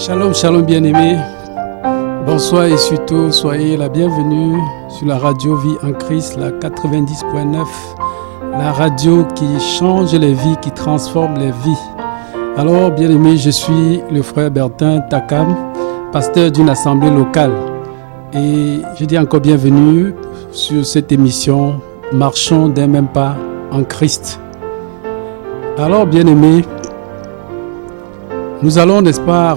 Shalom, shalom bien-aimés. Bonsoir et surtout, soyez la bienvenue sur la radio Vie en Christ, la 90.9, la radio qui change les vies, qui transforme les vies. Alors, bien-aimés, je suis le frère Bertin Takam, pasteur d'une assemblée locale. Et je dis encore bienvenue sur cette émission « Marchons d'un même pas en Christ ». Alors, bien-aimés, nous aurons, n'est-ce pas,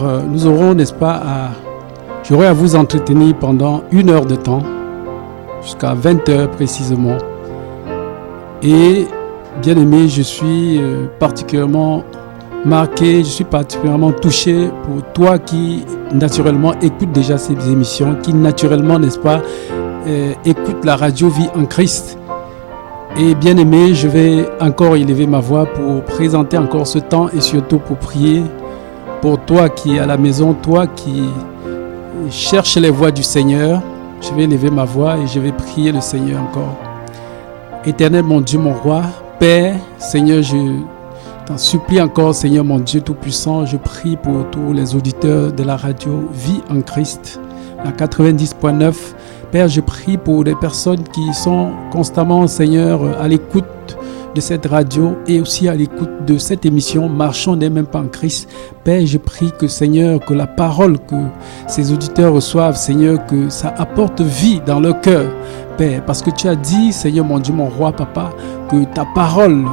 j'aurai à vous entretenir pendant 1 heure de temps, jusqu'à 20 heures précisément. Et bien aimé, je suis particulièrement marqué, je suis particulièrement touché pour toi qui naturellement écoute déjà ces émissions, qui naturellement, n'est-ce pas, écoute la radio Vie en Christ. Et bien aimé, je vais encore élever ma voix pour présenter encore ce temps et surtout pour prier pour toi qui es à la maison, toi qui cherches les voies du Seigneur. Je vais élever ma voix et je vais prier le Seigneur encore. Éternel mon Dieu, mon roi, Père, Seigneur, je t'en supplie encore, Seigneur mon Dieu Tout-Puissant, je prie pour tous les auditeurs de la radio Vie en Christ, la 90.9. Père, je prie pour les personnes qui sont constamment, Seigneur, à l'écoute de cette radio et aussi à l'écoute de cette émission Marchons d'un même pas en Christ. Père, je prie que Seigneur, que la parole que ces auditeurs reçoivent, Seigneur, que ça apporte vie dans leur cœur, Père, parce que tu as dit, Seigneur mon Dieu, mon roi, Papa, que ta parole,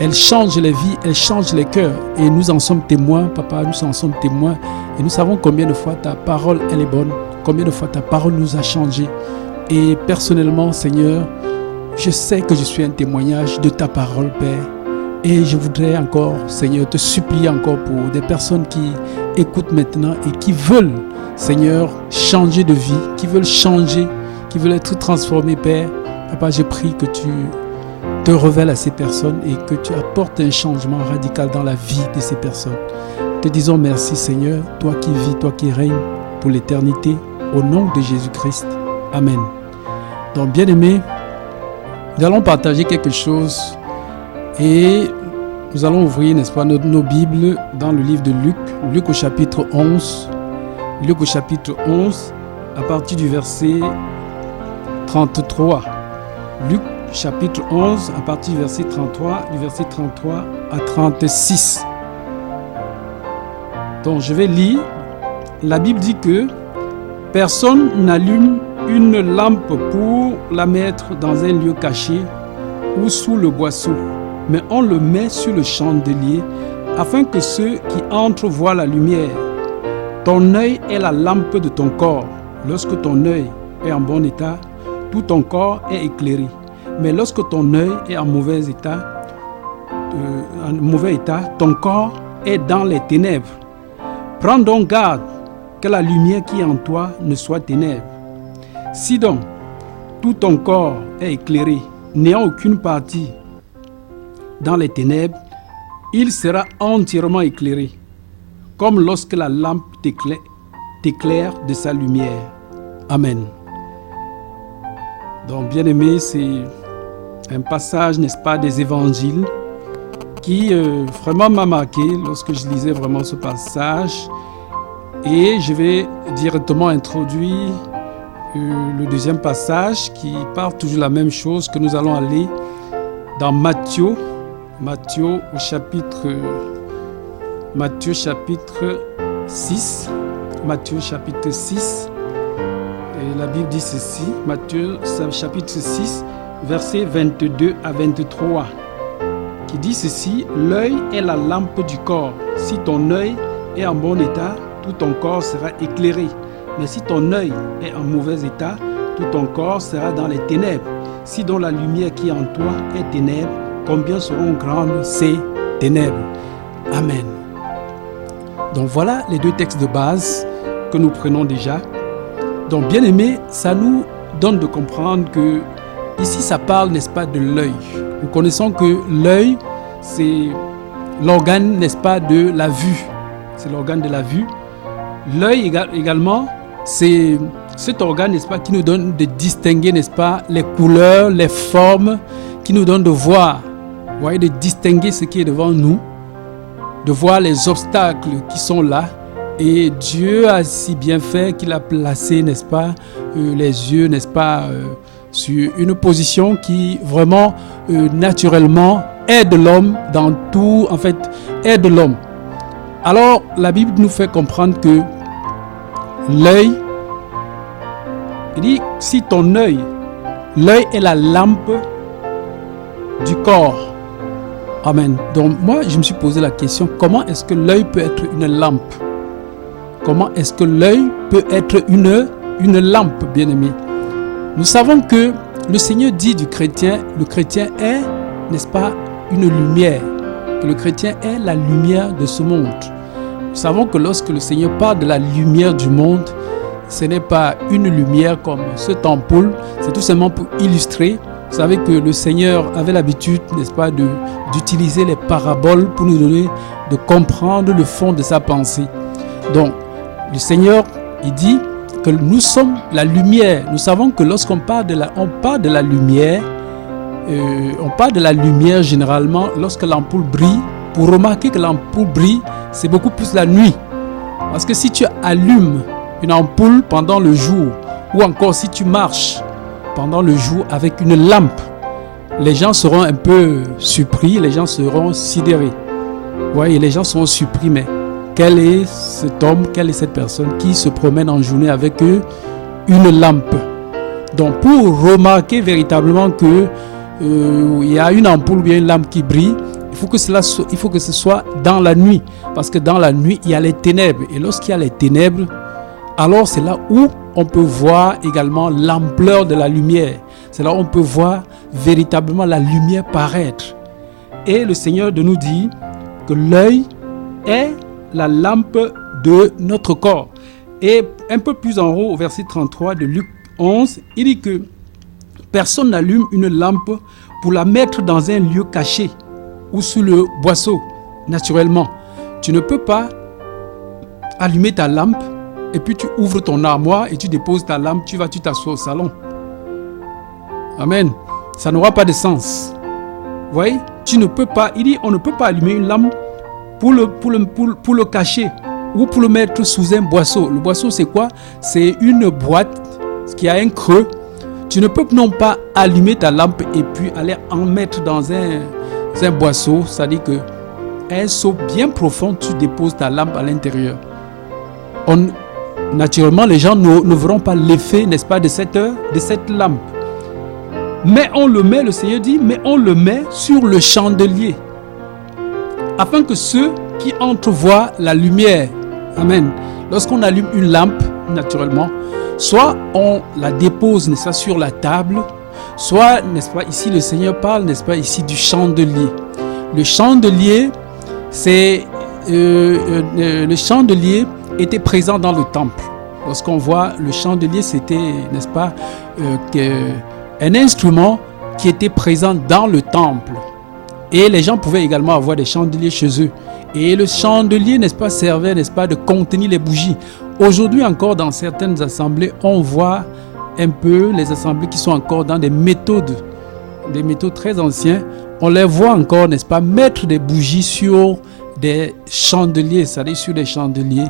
elle change les vies, elle change les cœurs, et nous en sommes témoins, Papa, nous en sommes témoins, et nous savons combien de fois ta parole, elle est bonne, combien de fois ta parole nous a changé. Et personnellement, Seigneur, je sais que je suis un témoignage de ta parole, Père. Et je voudrais encore, Seigneur, te supplier encore pour des personnes qui écoutent maintenant et qui veulent, Seigneur, changer de vie, qui veulent changer, qui veulent être transformées, Père. Papa, je prie que tu te révèles à ces personnes et que tu apportes un changement radical dans la vie de ces personnes. Te disons merci, Seigneur, toi qui vis, toi qui règnes pour l'éternité, au nom de Jésus-Christ. Amen. Donc, bien-aimés, nous allons partager quelque chose et nous allons ouvrir, n'est-ce pas, nos Bibles dans le livre de Luc, Luc au chapitre 11. Luc au chapitre 11, à partir du verset 33. Luc chapitre 11, à partir du verset 33, du verset 33 à 36. Donc je vais lire. La Bible dit que personne n'allume une lampe pour la mettre dans un lieu caché ou sous le boisseau, mais on le met sur le chandelier afin que ceux qui entrent voient la lumière. Ton œil est la lampe de ton corps. Lorsque ton œil est en bon état, tout ton corps est éclairé. Mais lorsque ton œil est en mauvais état, ton corps est dans les ténèbres. Prends donc garde que la lumière qui est en toi ne soit ténèbres. Si donc tout ton corps est éclairé, n'ayant aucune partie dans les ténèbres, il sera entièrement éclairé, comme lorsque la lampe t'éclaire de sa lumière. Amen. Donc, bien aimé, c'est un passage, n'est-ce pas, des évangiles qui vraiment m'a marqué lorsque je lisais vraiment ce passage. Et je vais directement introduire le deuxième passage qui parle toujours la même chose, que nous allons aller dans Matthieu chapitre 6. Matthieu chapitre 6. Et la Bible dit ceci, Matthieu chapitre 6, versets 22 à 23, qui dit ceci: l'œil est la lampe du corps. Si ton œil est en bon état, tout ton corps sera éclairé. Mais si ton œil est en mauvais état, tout ton corps sera dans les ténèbres. Si donc la lumière qui est en toi est ténèbres, combien seront grandes ces ténèbres? Amen. Donc voilà les deux textes de base que nous prenons déjà. Donc bien aimé, ça nous donne de comprendre que ici ça parle, n'est-ce pas, de l'œil. Nous connaissons que l'œil, c'est l'organe, n'est-ce pas, de la vue. C'est l'organe de la vue. L'œil également, c'est cet organe, n'est-ce pas, qui nous donne de distinguer, n'est-ce pas, les couleurs, les formes, qui nous donne de voir, vous voyez, de distinguer ce qui est devant nous, de voir les obstacles qui sont là Et Dieu a si bien fait qu'il a placé, n'est-ce pas, les yeux, n'est-ce pas, sur une position qui vraiment, naturellement, aide l'homme dans tout, en fait, aide l'homme. Alors, la Bible nous fait comprendre que l'œil, il dit, si ton œil est la lampe du corps. Amen. Donc, moi, je me suis posé la question, comment est-ce que l'œil peut être une lampe? Comment est-ce que l'œil peut être une lampe, bien-aimé? Nous savons que le Seigneur dit du chrétien, le chrétien est, n'est-ce pas, une lumière. Que le chrétien est la lumière de ce monde. Nous savons que lorsque le Seigneur parle de la lumière du monde, ce n'est pas une lumière comme cette ampoule, c'est tout simplement pour illustrer. Vous savez que le Seigneur avait l'habitude, n'est-ce pas, d'utiliser les paraboles pour nous donner, de comprendre le fond de sa pensée. Donc, le Seigneur, il dit que nous sommes la lumière. Nous savons que lorsqu'on parle de la lumière, on parle de la lumière généralement lorsque l'ampoule brille. Pour remarquer que l'ampoule brille, c'est beaucoup plus la nuit. Parce que si tu allumes une ampoule pendant le jour, ou encore si tu marches pendant le jour avec une lampe, les gens seront un peu surpris, les gens seront sidérés. Vous voyez, les gens seront surpris, mais quel est cet homme, quelle est cette personne qui se promène en journée avec une lampe? Donc, pour remarquer véritablement que il y a une ampoule ou bien une lampe qui brille, il faut que ce soit dans la nuit. Parce que dans la nuit, il y a les ténèbres. Et lorsqu'il y a les ténèbres, alors c'est là où on peut voir également l'ampleur de la lumière. C'est là où on peut voir véritablement la lumière paraître. Et le Seigneur de nous dit que l'œil est la lampe de notre corps. Et un peu plus en haut, au verset 33 de Luc 11, il dit que personne n'allume une lampe pour la mettre dans un lieu caché ou sous le boisseau, naturellement. Tu ne peux pas allumer ta lampe et puis tu ouvres ton armoire et tu déposes ta lampe, tu t'assois au salon. Amen. Ça n'aura pas de sens. Vous voyez, tu ne peux pas, il dit, on ne peut pas allumer une lampe pour le cacher ou pour le mettre sous un boisseau. Le boisseau, c'est quoi? C'est une boîte qui a un creux. Tu ne peux non pas allumer ta lampe et puis aller en mettre dans un boisseau. C'est-à-dire que un seau bien profond, tu déposes ta lampe à l'intérieur. Naturellement, les gens ne verront pas l'effet, n'est-ce pas, de cette lampe. Mais on le met, le Seigneur dit, mais on le met sur le chandelier. Afin que ceux qui entrevoient la lumière, amen, lorsqu'on allume une lampe, naturellement, soit on la dépose, n'est-ce pas, sur la table, soit, n'est-ce pas, ici le Seigneur parle, n'est-ce pas, ici du chandelier. Le chandelier, le chandelier était présent dans le temple. Lorsqu'on voit le chandelier, c'était, n'est-ce pas, un instrument qui était présent dans le temple. Et les gens pouvaient également avoir des chandeliers chez eux. Et le chandelier, n'est-ce pas, servait, n'est-ce pas, de contenir les bougies. Aujourd'hui encore, dans certaines assemblées, on voit un peu les assemblées qui sont encore dans des métaux très anciens. On les voit encore, n'est-ce pas, mettre des bougies sur des chandeliers, c'est-à-dire sur des chandeliers.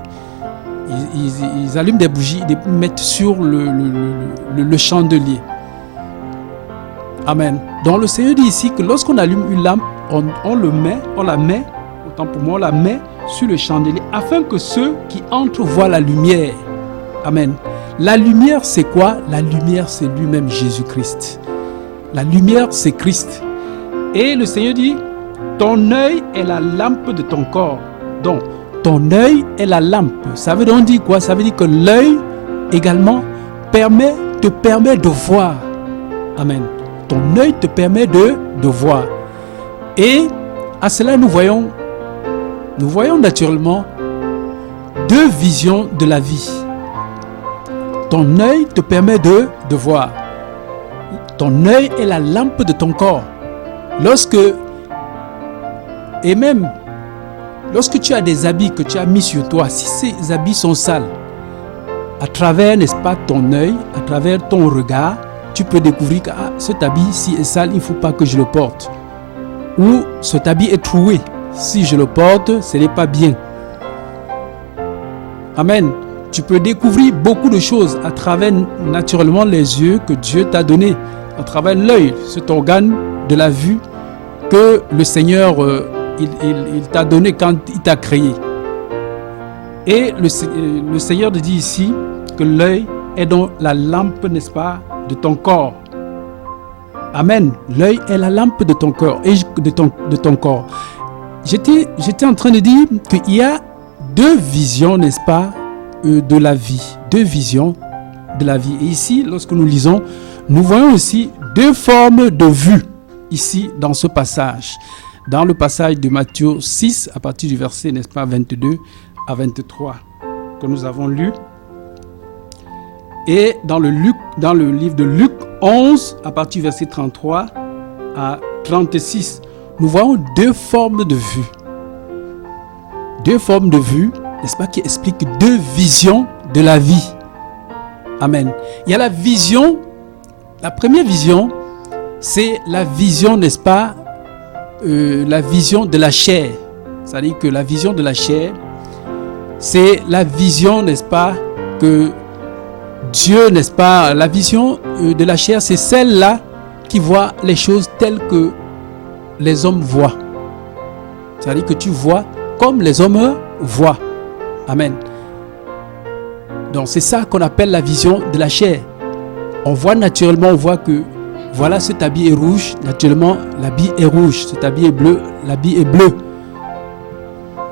Ils allument des bougies, ils les mettent sur le chandelier. Amen. Donc le Seigneur dit ici que lorsqu'on allume une lampe, on la met, autant pour moi, on la met sur le chandelier afin que ceux qui entrent voient la lumière. Amen. La lumière, c'est quoi? La lumière, c'est lui-même Jésus-Christ. La lumière, c'est Christ. Et le Seigneur dit, ton œil est la lampe de ton corps. Donc, ton œil est la lampe. Ça veut donc dire quoi? Ça veut dire que l'œil également te permet de voir. Amen. Ton œil te permet de voir. Et à cela, nous voyons naturellement deux visions de la vie. Ton œil te permet de voir. Ton œil est la lampe de ton corps. Lorsque tu as des habits que tu as mis sur toi, si ces habits sont sales, à travers, n'est-ce pas, ton œil, à travers ton regard, tu peux découvrir que cet habit-ci est sale, il ne faut pas que je le porte. Ou cet habit est troué, si je le porte, ce n'est pas bien. Amen. Tu peux découvrir beaucoup de choses à travers naturellement les yeux que Dieu t'a donnés, à travers l'œil, cet organe de la vue que le Seigneur il t'a donné quand il t'a créé. Et le Seigneur te dit ici que l'œil est donc la lampe, n'est-ce pas, de ton corps. Amen. L'œil est la lampe de ton corps et de ton corps. J'étais en train de dire qu'il y a deux visions, n'est-ce pas, de la vie. Deux visions de la vie. Et ici, lorsque nous lisons, nous voyons aussi deux formes de vue ici dans ce passage. Dans le passage de Matthieu 6, à partir du verset, n'est-ce pas, 22 à 23, que nous avons lu. Et dans le livre de Luc 11, à partir du verset 33 à 36, nous voyons deux formes de vue. Deux formes de vue, n'est-ce pas, qui expliquent deux visions de la vie. Amen. Il y a la vision, la première vision, c'est la vision, n'est-ce pas, la vision de la chair. C'est-à-dire que la vision de la chair, c'est la vision, n'est-ce pas, que Dieu, n'est-ce pas, la vision de la chair, c'est celle-là qui voit les choses telles que les hommes voient. C'est-à-dire que tu vois comme les hommes voient. Amen. Donc c'est ça qu'on appelle la vision de la chair. On voit naturellement, on voit que voilà, cet habit est rouge, naturellement l'habit est rouge, cet habit est bleu, l'habit est bleu.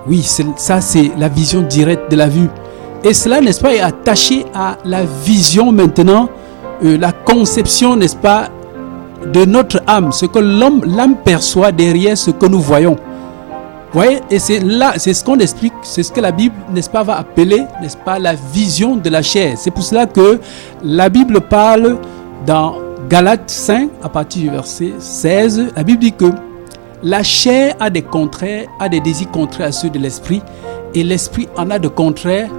Oui, ça c'est la vision directe de la vue. Et cela, n'est-ce pas, est attaché à la vision maintenant, la conception, n'est-ce pas, de notre âme, ce que l'âme perçoit derrière ce que nous voyons. Vous voyez, et c'est là, c'est ce qu'on explique, c'est ce que la Bible, n'est-ce pas, va appeler, n'est-ce pas, la vision de la chair. C'est pour cela que la Bible parle dans Galates 5, à partir du verset 16, la Bible dit que la chair a des contraires, a des désirs contraires à ceux de l'esprit, et l'esprit en a de contraires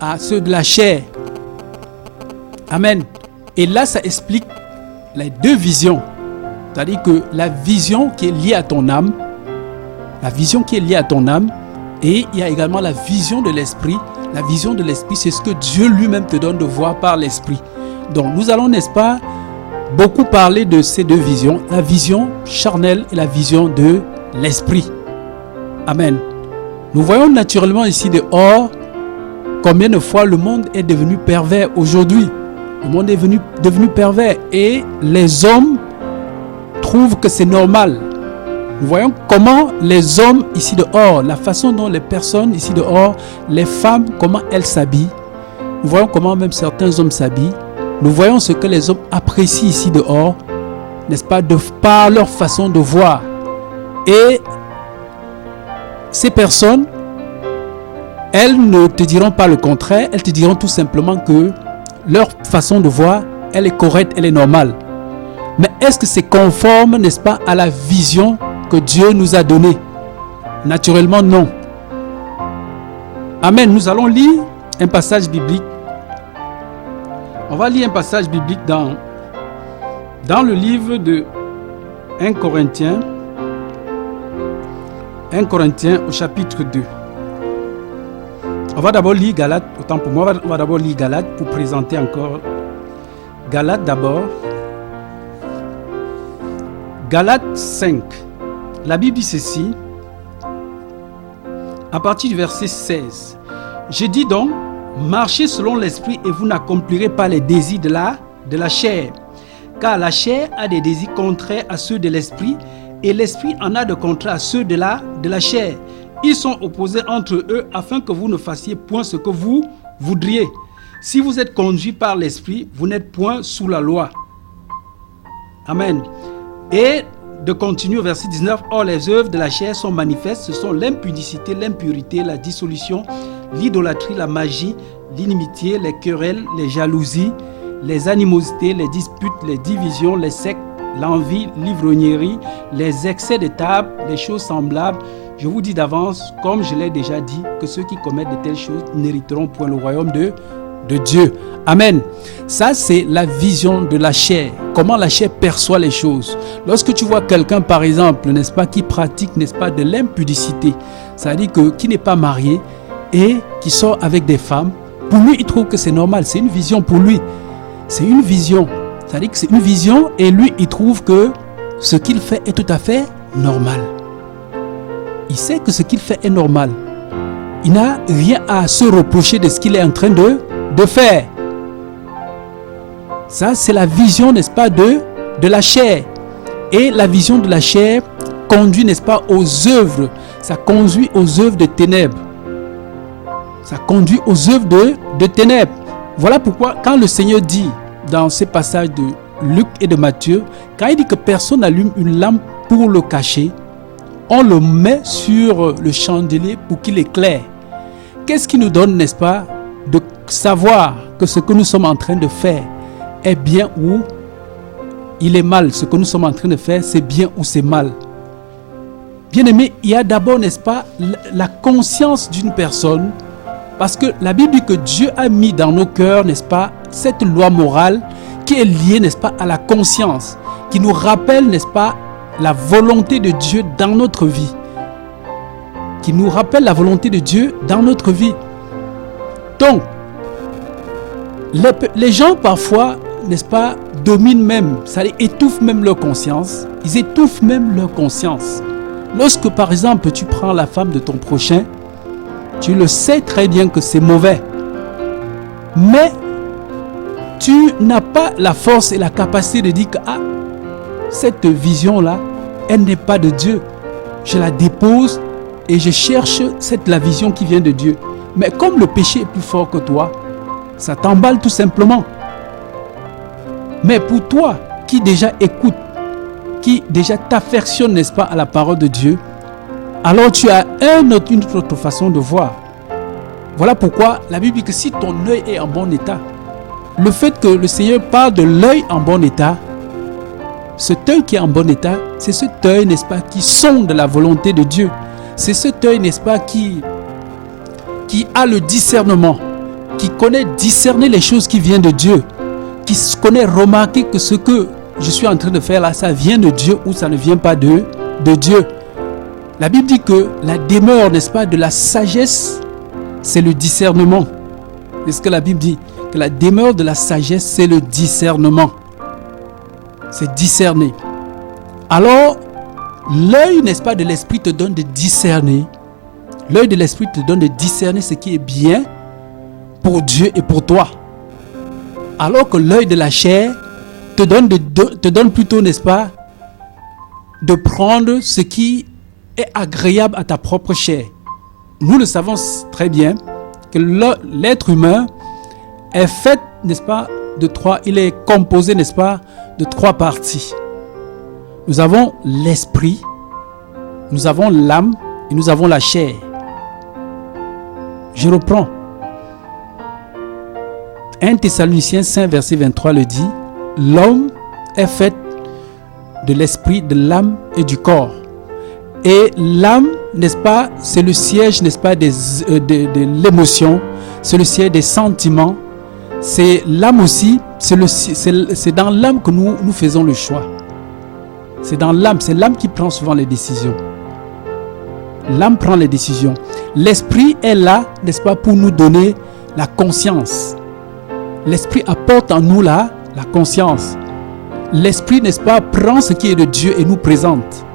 à ceux de la chair. Amen. Et là, ça explique les deux visions. C'est-à-dire que la vision qui est liée à ton âme, la vision qui est liée à ton âme, et il y a également la vision de l'esprit. La vision de l'esprit, c'est ce que Dieu lui-même te donne de voir par l'esprit. Donc, nous allons, n'est-ce pas, beaucoup parler de ces deux visions, la vision charnelle et la vision de l'esprit. Amen. Nous voyons naturellement ici dehors combien de fois le monde est devenu pervers aujourd'hui. Le monde est devenu pervers et les hommes trouvent que c'est normal. Nous voyons comment les hommes ici dehors, la façon dont les personnes ici dehors, les femmes, comment elles s'habillent. Nous voyons comment même certains hommes s'habillent. Nous voyons ce que les hommes apprécient ici dehors, n'est-ce pas, par leur façon de voir. Et ces personnes, elles ne te diront pas le contraire, elles te diront tout simplement que leur façon de voir, elle est correcte, elle est normale. Mais est-ce que c'est conforme, n'est-ce pas, à la vision que Dieu nous a donnée? Naturellement, non. Amen. Nous allons lire un passage biblique. On va lire un passage biblique dans le livre de 1 Corinthiens. 1 Corinthiens au chapitre 2. On va d'abord lire Galates, autant pour moi, on va d'abord lire Galates pour présenter encore. Galates d'abord. Galates 5. La Bible dit ceci, à partir du verset 16. Je dis donc, marchez selon l'esprit et vous n'accomplirez pas les désirs de la chair. Car la chair a des désirs contraires à ceux de l'esprit et l'esprit en a de contraires à ceux de la chair. Ils sont opposés entre eux afin que vous ne fassiez point ce que vous voudriez. Si vous êtes conduit par l'esprit, vous n'êtes point sous la loi. Amen. Et de continuer au verset 19. Or, les œuvres de la chair sont manifestes. Ce sont l'impudicité, l'impurité, la dissolution, l'idolâtrie, la magie, l'inimitié, les querelles, les jalousies, les animosités, les disputes, les divisions, les sectes, l'envie, l'ivrognerie, les excès de table, les choses semblables. Je vous dis d'avance, comme je l'ai déjà dit, que ceux qui commettent de telles choses n'hériteront point le royaume de Dieu. Amen. Ça, c'est la vision de la chair. Comment la chair perçoit les choses. Lorsque tu vois quelqu'un, par exemple, n'est-ce pas, qui pratique, n'est-ce pas, de l'impudicité, c'est-à-dire que qui n'est pas marié, et qui sort avec des femmes, pour lui, il trouve que c'est normal. C'est une vision pour lui. C'est une vision. C'est-à-dire que c'est une vision et lui, il trouve que ce qu'il fait est tout à fait normal. Il sait que ce qu'il fait est normal. Il n'a rien à se reprocher de ce qu'il est en train de faire. Ça, c'est la vision, n'est-ce pas, de la chair. Et la vision de la chair conduit, n'est-ce pas, aux œuvres. Ça conduit aux œuvres de ténèbres. Ça conduit aux œuvres de ténèbres. Voilà pourquoi, quand le Seigneur dit, dans ces passages de Luc et de Matthieu, quand il dit que personne n'allume une lampe pour le cacher, on le met sur le chandelier pour qu'il éclaire. Qu'est-ce qui nous donne, n'est-ce pas, de savoir que ce que nous sommes en train de faire est bien ou il est mal. Ce que nous sommes en train de faire, c'est bien ou c'est mal. Bien-aimé, il y a d'abord, n'est-ce pas, la conscience d'une personne, parce que la Bible dit que Dieu a mis dans nos cœurs, n'est-ce pas, cette loi morale qui est liée, n'est-ce pas, à la conscience, qui nous rappelle, n'est-ce pas, la volonté de Dieu dans notre vie. Qui nous rappelle la volonté de Dieu dans notre vie. Donc, les gens parfois, n'est-ce pas, dominent même, ça étouffe même leur conscience. Ils étouffent même leur conscience. Lorsque, par exemple, tu prends la femme de ton prochain, tu le sais très bien que c'est mauvais. Mais tu n'as pas la force et la capacité de dire que cette vision-là, elle n'est pas de Dieu. Je la dépose et je cherche la vision qui vient de Dieu. Mais comme le péché est plus fort que toi, ça t'emballe tout simplement. Mais pour toi, qui déjà écoute, qui déjà t'affectionne, n'est-ce pas, à la parole de Dieu, alors tu as une autre façon de voir. Voilà pourquoi la Bible dit que si ton œil est en bon état, le fait que le Seigneur parle de l'œil en bon état, cet œil qui est en bon état, c'est cet œil, n'est-ce pas, qui sonde la volonté de Dieu. C'est cet œil, n'est-ce pas, qui a le discernement, qui connaît discerner les choses qui viennent de Dieu, qui connaît remarquer que ce que je suis en train de faire là, ça vient de Dieu ou ça ne vient pas de Dieu. La Bible dit que la demeure, n'est-ce pas, de la sagesse, c'est le discernement. C'est ce que la Bible dit, que la demeure de la sagesse, c'est le discernement. C'est discerner. Alors, l'œil, n'est-ce pas, de l'esprit te donne de discerner. L'œil de l'esprit te donne de discerner ce qui est bien pour Dieu et pour toi. Alors que l'œil de la chair te donne plutôt, n'est-ce pas, de prendre ce qui est agréable à ta propre chair. Nous le savons très bien que l'être humain est fait, n'est-ce pas, de trois. Il est composé, n'est-ce pas, de trois parties. Nous avons l'esprit, nous avons l'âme et nous avons la chair. Je reprends. 1 Thessaloniciens 5, verset 23 le dit, l'homme est fait de l'esprit, de l'âme et du corps. Et l'âme, n'est-ce pas, c'est le siège, n'est-ce pas, de l'émotion, c'est le siège des sentiments. C'est l'âme aussi, c'est dans l'âme que nous faisons le choix. C'est dans l'âme, c'est l'âme qui prend souvent les décisions. L'âme prend les décisions. L'esprit est là, n'est-ce pas, pour nous donner la conscience. L'esprit apporte en nous la conscience. L'esprit, n'est-ce pas, prend ce qui est de Dieu et nous présente.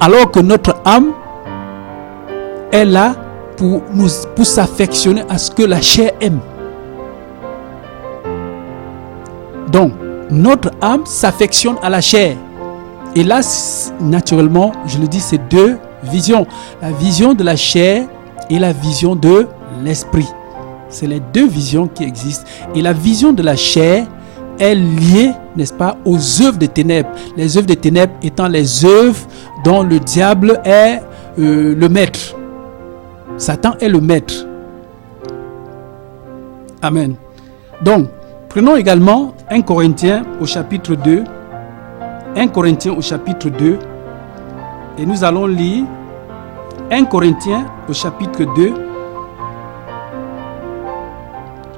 Alors que notre âme est là pour s'affectionner à ce que la chair aime. Donc, notre âme s'affectionne à la chair. Et là, naturellement, je le dis, c'est deux visions. La vision de la chair et la vision de l'esprit. C'est les deux visions qui existent. Et la vision de la chair est liée, n'est-ce pas, aux œuvres des ténèbres. Les œuvres des ténèbres étant les œuvres dont le diable est le maître. Satan est le maître. Amen. Donc, prenons également 1 Corinthiens au chapitre 2. 1 Corinthiens au chapitre 2. Et nous allons lire 1 Corinthiens au chapitre 2.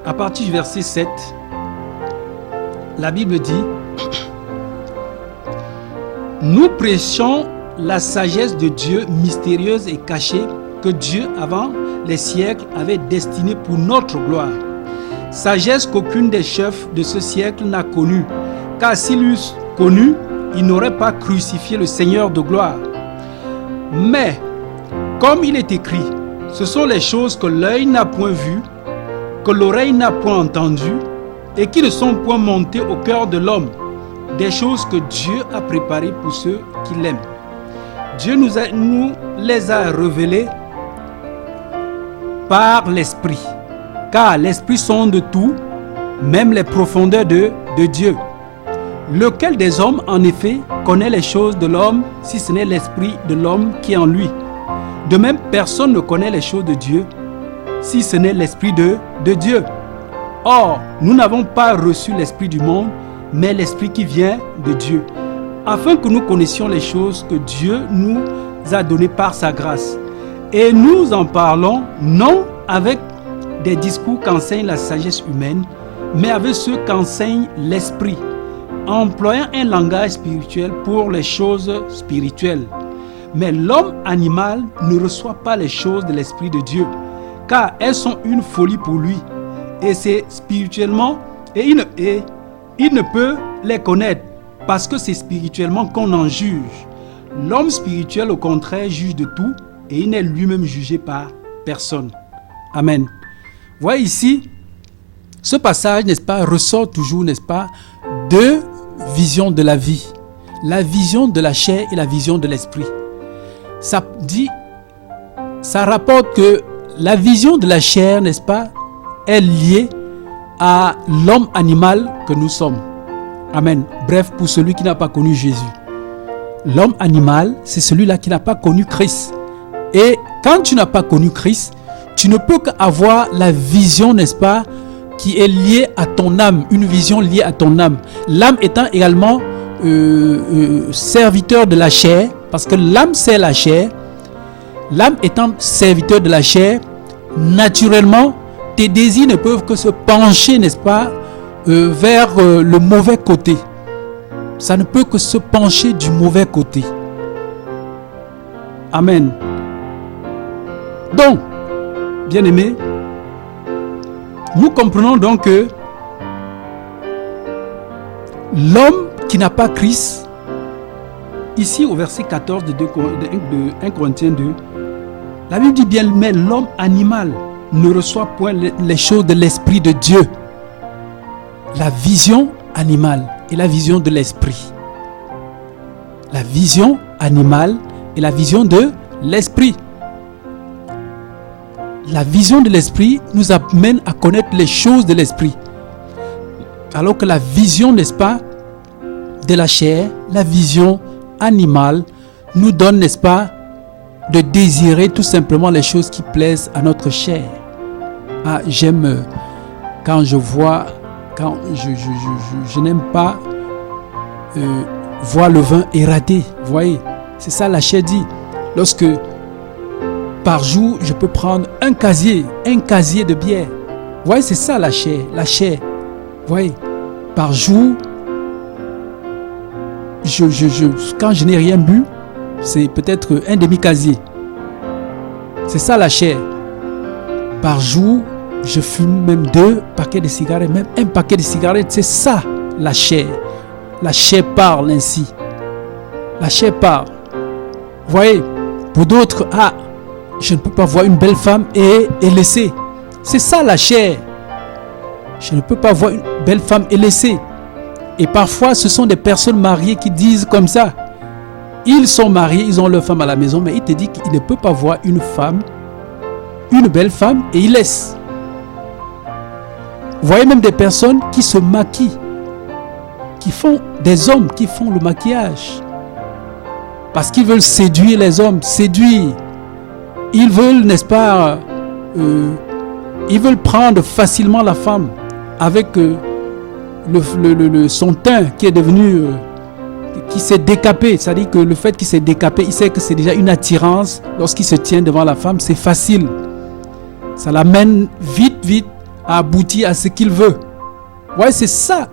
À partir du verset 7. La Bible dit, nous prêchons la sagesse de Dieu mystérieuse et cachée que Dieu, avant les siècles avait destinée pour notre gloire. Sagesse qu'aucune des chefs de ce siècle n'a connue, car s'ils eussent connu, ils n'auraient pas crucifié le Seigneur de gloire. Mais, comme il est écrit, ce sont les choses que l'œil n'a point vues, que l'oreille n'a point entendues, et qui ne sont point montées au cœur de l'homme, des choses que Dieu a préparées pour ceux qui l'aiment. Dieu nous les a révélées par l'Esprit, car l'Esprit sonde tout, même les profondeurs de Dieu. Lequel des hommes, en effet, connaît les choses de l'homme, si ce n'est l'Esprit de l'homme qui est en lui? De même, personne ne connaît les choses de Dieu, si ce n'est l'Esprit de Dieu. Or, nous n'avons pas reçu l'Esprit du monde, mais l'Esprit qui vient de Dieu, afin que nous connaissions les choses que Dieu nous a données par sa grâce. Et nous en parlons non avec des discours qu'enseigne la sagesse humaine, mais avec ceux qu'enseigne l'Esprit, employant un langage spirituel pour les choses spirituelles. Mais l'homme animal ne reçoit pas les choses de l'Esprit de Dieu, car elles sont une folie pour lui, et c'est spirituellement, et il ne peut les connaître, parce que c'est spirituellement qu'on en juge. L'homme spirituel, au contraire, juge de tout, et il n'est lui-même jugé par personne. Amen. Voyez ici, ce passage, n'est-ce pas, ressort toujours, n'est-ce pas, deux visions de la vie. La vision de la chair et la vision de l'esprit. Ça rapporte que la vision de la chair, n'est-ce pas, est liée à l'homme animal que nous sommes. Amen. Bref, pour celui qui n'a pas connu Jésus. L'homme animal, c'est celui-là qui n'a pas connu Christ. Et quand tu n'as pas connu Christ, tu ne peux qu'avoir la vision, n'est-ce pas, qui est liée à ton âme, une vision liée à ton âme. L'âme étant également serviteur de la chair, parce que l'âme c'est la chair. L'âme étant serviteur de la chair, naturellement, tes désirs ne peuvent que se pencher, n'est-ce pas, vers le mauvais côté. Ça ne peut que se pencher du mauvais côté. Amen. Donc, bien-aimés, nous comprenons donc que l'homme qui n'a pas Christ, ici au verset 14 de 1 Corinthiens 2, la Bible dit bien, mais l'homme animal ne reçoit point les choses de l'Esprit de Dieu. La vision animale et la vision de l'Esprit. La vision animale et la vision de l'Esprit. La vision de l'Esprit nous amène à connaître les choses de l'Esprit. Alors que la vision, n'est-ce pas, de la chair, la vision animale, nous donne, n'est-ce pas, de désirer tout simplement les choses qui plaisent à notre chair. Ah, j'aime quand je vois, quand je n'aime pas voir le vin éradé. Vous voyez, c'est ça la chair dit. Lorsque par jour, je peux prendre un casier de bière. Vous voyez, c'est ça la chair. La chair. Vous voyez, par jour, quand je n'ai rien bu, c'est peut-être un demi-casier. C'est ça la chair. Par jour, je fume même 2 paquets de cigarettes, même un paquet de cigarettes. C'est ça la chair. La chair parle ainsi. La chair parle. Vous voyez, pour d'autres, je ne peux pas voir une belle femme et laisser. C'est ça la chair. Je ne peux pas voir une belle femme et laisser. Et parfois, ce sont des personnes mariées qui disent comme ça. Ils sont mariés, ils ont leur femme à la maison, mais il te dit qu'il ne peut pas voir une femme, une belle femme, et il laisse. Vous voyez même des personnes qui se maquillent, des hommes qui font le maquillage. Parce qu'ils veulent séduire les hommes, séduire. Ils veulent, n'est-ce pas, ils veulent prendre facilement la femme avec son teint qui est devenu, qui s'est décapé. C'est-à-dire que le fait qu'il s'est décapé, il sait que c'est déjà une attirance. Lorsqu'il se tient devant la femme, c'est facile. Ça l'amène vite à aboutir à ce qu'il veut. Ouais, c'est ça,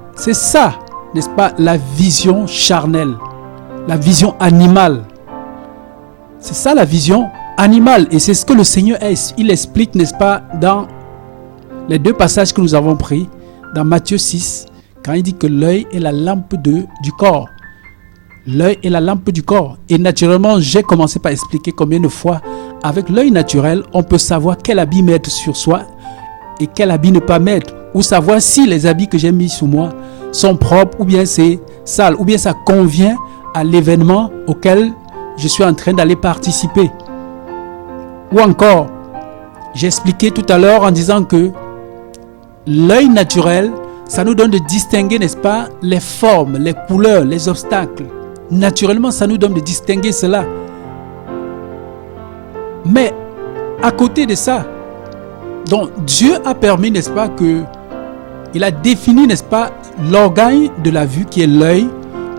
n'est-ce pas, la vision charnelle, la vision animale. C'est ça la vision animal. Et c'est ce que le Seigneur il explique, n'est-ce pas, dans les deux passages que nous avons pris, dans Matthieu 6, quand il dit que l'œil est la lampe du corps. L'œil est la lampe du corps. Et naturellement, j'ai commencé par expliquer combien de fois, avec l'œil naturel, on peut savoir quel habit mettre sur soi et quel habit ne pas mettre. Ou savoir si les habits que j'ai mis sur moi sont propres ou bien c'est sale, ou bien ça convient à l'événement auquel je suis en train d'aller participer. Ou encore, j'ai expliqué tout à l'heure en disant que l'œil naturel, ça nous donne de distinguer, n'est-ce pas, les formes, les couleurs, les obstacles. Naturellement, ça nous donne de distinguer cela. Mais à côté de ça, donc Dieu a permis, n'est-ce pas, que il a défini, n'est-ce pas, l'organe de la vue qui est l'œil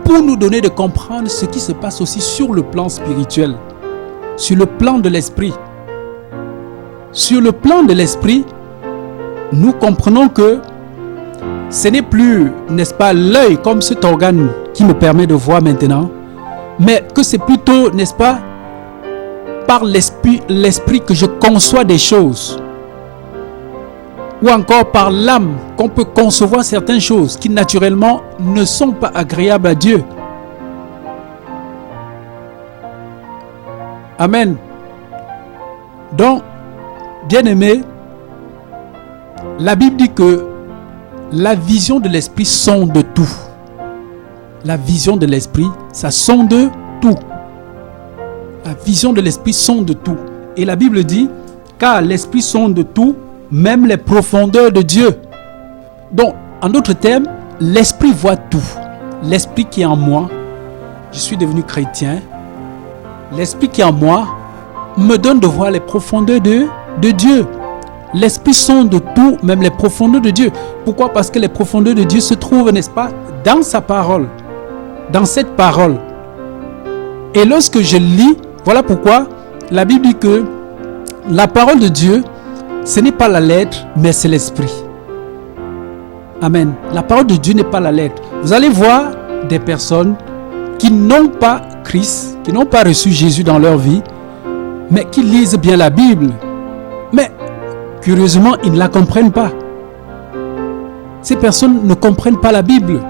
pour nous donner de comprendre ce qui se passe aussi sur le plan spirituel, sur le plan de l'esprit. Sur le plan de l'esprit, nous comprenons que ce n'est plus, n'est-ce pas, l'œil comme cet organe qui me permet de voir maintenant, mais que c'est plutôt, n'est-ce pas, par l'esprit que je conçois des choses. Ou encore par l'âme qu'on peut concevoir certaines choses qui naturellement ne sont pas agréables à Dieu. Amen. Donc, bien-aimés, la Bible dit que la vision de l'esprit sonde tout. La vision de l'esprit, ça sonde tout. La vision de l'esprit sonde tout. Et la Bible dit, car l'esprit sonde tout, même les profondeurs de Dieu. Donc, en d'autres termes, l'esprit voit tout. L'esprit qui est en moi, je suis devenu chrétien. L'esprit qui est en moi me donne de voir les profondeurs de Dieu. L'esprit sonde tout, même les profondeurs de Dieu. Pourquoi? Parce que les profondeurs de Dieu se trouvent, n'est-ce pas, dans sa parole. Dans cette parole. Et lorsque je lis, voilà pourquoi la Bible dit que la parole de Dieu, ce n'est pas la lettre, mais c'est l'esprit. Amen. La parole de Dieu n'est pas la lettre. Vous allez voir des personnes qui n'ont pas Christ, qui n'ont pas reçu Jésus dans leur vie, mais qui lisent bien la Bible. Mais, curieusement, ils ne la comprennent pas. Ces personnes ne comprennent pas la Bible.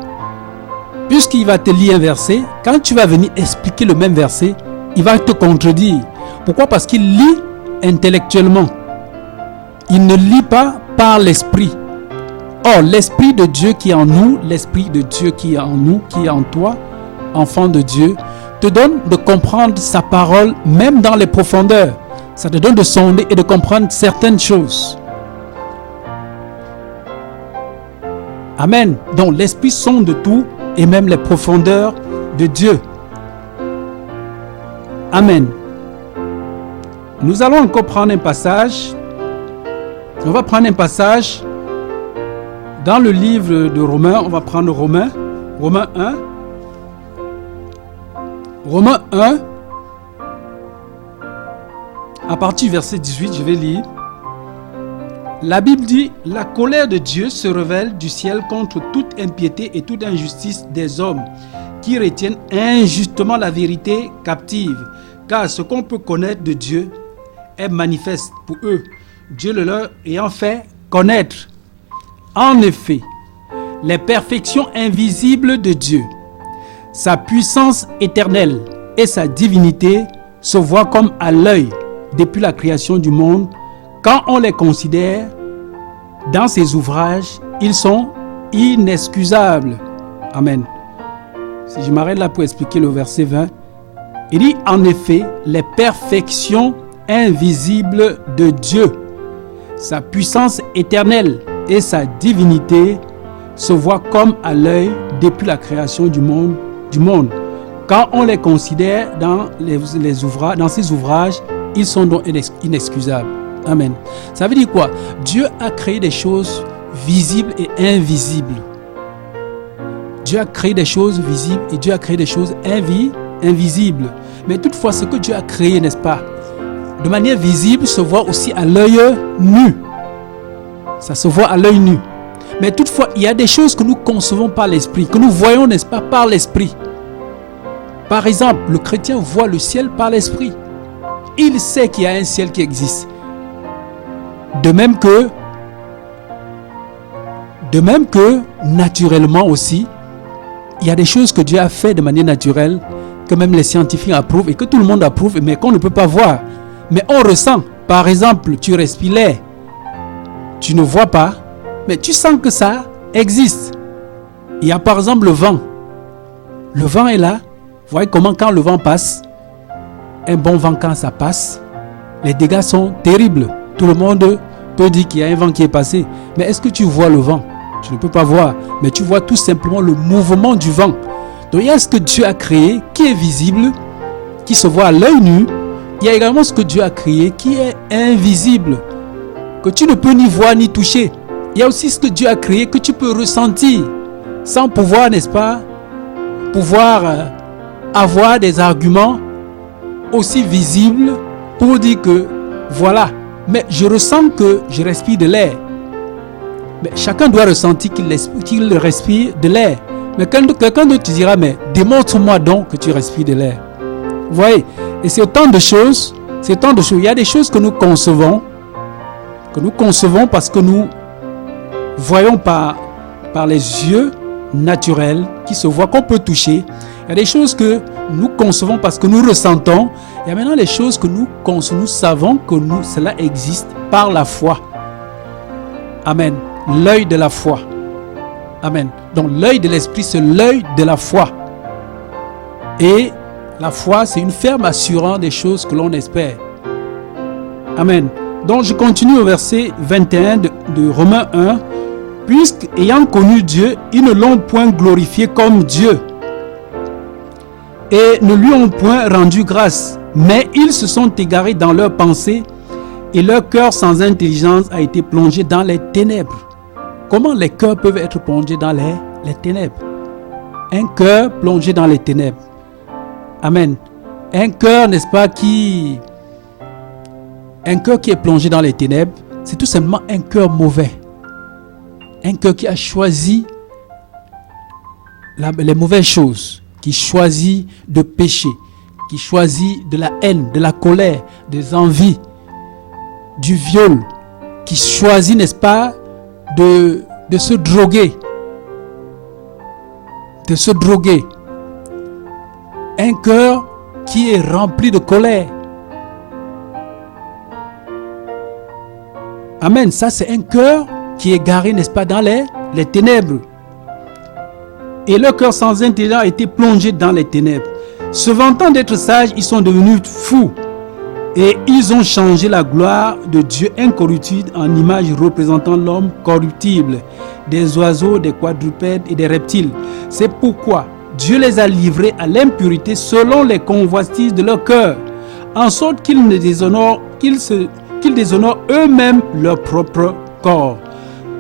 Puisqu'il va te lire un verset, quand tu vas venir expliquer le même verset, il va te contredire. Pourquoi? Parce qu'il lit intellectuellement. Il ne lit pas par l'esprit. Or, l'esprit de Dieu qui est en nous, l'esprit de Dieu qui est en nous, qui est en toi, enfant de Dieu, te donne de comprendre sa parole, même dans les profondeurs. Ça te donne de sonder et de comprendre certaines choses. Amen. Donc, l'esprit sonde tout et même les profondeurs de Dieu. Amen. Nous allons encore prendre un passage. On va prendre un passage dans le livre de Romains. On va prendre Romains 1. Romains 1, à partir du verset 18, je vais lire. La Bible dit, « La colère de Dieu se révèle du ciel contre toute impiété et toute injustice des hommes qui retiennent injustement la vérité captive, car ce qu'on peut connaître de Dieu est manifeste pour eux, Dieu le leur ayant fait connaître. En effet, les perfections invisibles de Dieu, sa puissance éternelle et sa divinité se voient comme à l'œil depuis la création du monde. Quand on les considère dans ses ouvrages, ils sont inexcusables. » Amen. Si je m'arrête là pour expliquer le verset 20, il dit en effet les perfections invisibles de Dieu, sa puissance éternelle et sa divinité se voient comme à l'œil depuis la création du monde. Quand on les considère dans ses ouvrages, ils sont donc inexcusables. Amen. Ça veut dire quoi? Dieu a créé des choses visibles et invisibles. Dieu a créé des choses visibles et Dieu a créé des choses invisibles. Mais toutefois, ce que Dieu a créé, n'est-ce pas, de manière visible, se voit aussi à l'œil nu. Ça se voit à l'œil nu. Mais toutefois, il y a des choses que nous concevons par l'esprit, que nous voyons, n'est-ce pas, par l'esprit. Par exemple, le chrétien voit le ciel par l'esprit. il sait qu'il y a un ciel qui existe. De même que naturellement aussi, il y a des choses que Dieu a fait de manière naturelle, que même les scientifiques approuvent et que tout le monde approuve, mais qu'on ne peut pas voir. Mais on ressent. Par exemple, tu respires l'air. Tu ne vois pas, mais tu sens que ça existe. Il y a par exemple le vent. Le vent est là. Vous voyez comment quand le vent passe, un bon vent quand ça passe, les dégâts sont terribles. Tout le monde peut dire qu'il y a un vent qui est passé. Mais est-ce que tu vois le vent? Tu ne peux pas voir, mais tu vois tout simplement le mouvement du vent. Donc il y a ce que Dieu a créé qui est visible, qui se voit à l'œil nu. Il y a également ce que Dieu a créé qui est invisible, que tu ne peux ni voir ni toucher. Il y a aussi ce que Dieu a créé que tu peux ressentir sans pouvoir, n'est-ce pas, avoir des arguments aussi visibles pour dire que voilà, mais je ressens que je respire de l'air. Mais chacun doit ressentir qu'il respire de l'air. Mais quelqu'un d'autre te dira, mais démontre-moi donc que tu respires de l'air. Vous voyez? Et c'est autant de choses. Il y a des choses que nous concevons parce que nous voyons par les yeux naturels qui se voient, qu'on peut toucher. Il y a des choses que nous concevons parce que nous ressentons. Il y a maintenant les choses que nous savons que cela existe par la foi. Amen. L'œil de la foi. Amen. Donc l'œil de l'esprit, c'est l'œil de la foi. Et la foi, c'est une ferme assurance des choses que l'on espère. Amen. Donc je continue au verset 21 de Romains 1. Puisque, ayant connu Dieu, ils ne l'ont point glorifié comme Dieu et ne lui ont point rendu grâce, mais ils se sont égarés dans leurs pensées et leur cœur sans intelligence a été plongé dans les ténèbres. Comment les cœurs peuvent être plongés dans les ténèbres? Un cœur plongé dans les ténèbres. Amen. Un cœur, n'est-ce pas, un cœur qui est plongé dans les ténèbres, c'est tout simplement un cœur mauvais. Un cœur qui a choisi les mauvaises choses, qui choisit de pécher, qui choisit de la haine, de la colère, des envies, du viol, qui choisit, n'est-ce pas, de se droguer. De se droguer. Un cœur qui est rempli de colère. Amen. Ça, c'est un cœur qui est garé, n'est-ce pas, dans les ténèbres. Et leur cœur sans intelligence a été plongé dans les ténèbres. Se vantant d'être sages, ils sont devenus fous. Et ils ont changé la gloire de Dieu incorruptible en image représentant l'homme corruptible, des oiseaux, des quadrupèdes et des reptiles. C'est pourquoi Dieu les a livrés à l'impurité selon les convoitises de leur cœur, en sorte qu'ils déshonorent eux-mêmes leur propre corps.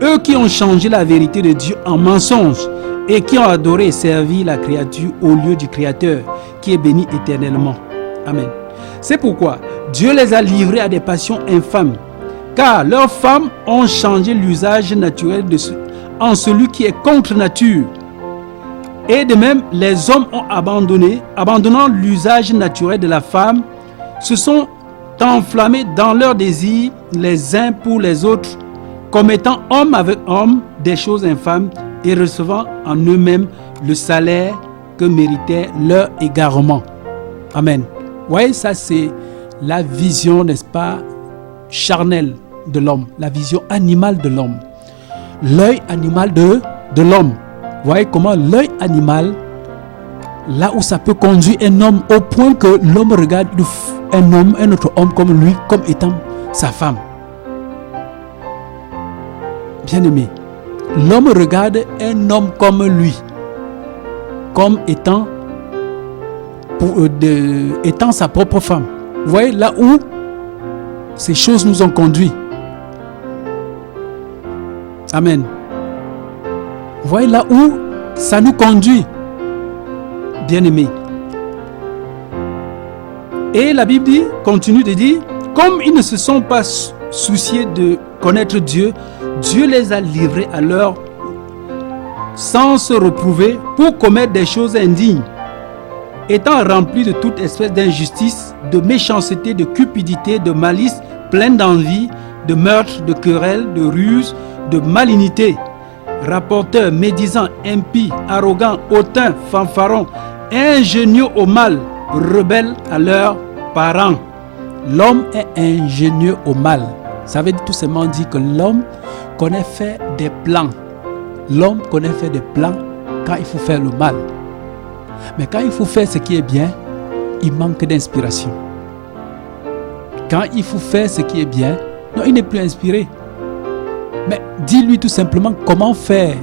Eux qui ont changé la vérité de Dieu en mensonge et qui ont adoré et servi la créature au lieu du Créateur, qui est béni éternellement. Amen. C'est pourquoi Dieu les a livrés à des passions infâmes, car leurs femmes ont changé l'usage naturel en celui qui est contre nature. Et de même, les hommes ont abandonnant l'usage naturel de la femme, se sont enflammés dans leurs désirs les uns pour les autres, commettant homme avec homme des choses infâmes et recevant en eux-mêmes le salaire que méritait leur égarement. Amen. Vous voyez, ça c'est la vision, n'est-ce pas, charnelle de l'homme, la vision animale de l'homme. L'œil animal de l'homme. Vous voyez comment l'œil animal, là où ça peut conduire un homme au point que l'homme regarde un autre homme comme lui, comme étant sa femme. Bien-aimé, l'homme regarde un homme comme lui, comme étant sa propre femme. Vous voyez là où ces choses nous ont conduits. Amen. Vous voyez là où ça nous conduit, bien-aimés. Et la Bible continue de dire, comme ils ne se sont pas souciés de connaître Dieu, Dieu les a livrés à leur sans se reprouver pour commettre des choses indignes étant rempli de toute espèce d'injustice, de méchanceté, de cupidité, de malice, plein d'envie, de meurtre, de querelle, de ruse, de malignité, rapporteur, médisant, impie, arrogant, hautain, fanfaron, ingénieux au mal, rebelle à leurs parents. L'homme est ingénieux au mal. Ça veut tout simplement dire que l'homme connaît faire des plans. L'homme connaît faire des plans quand il faut faire le mal. Mais quand il faut faire ce qui est bien, il manque d'inspiration. Quand il faut faire ce qui est bien, non, il n'est plus inspiré. Mais dis-lui tout simplement comment faire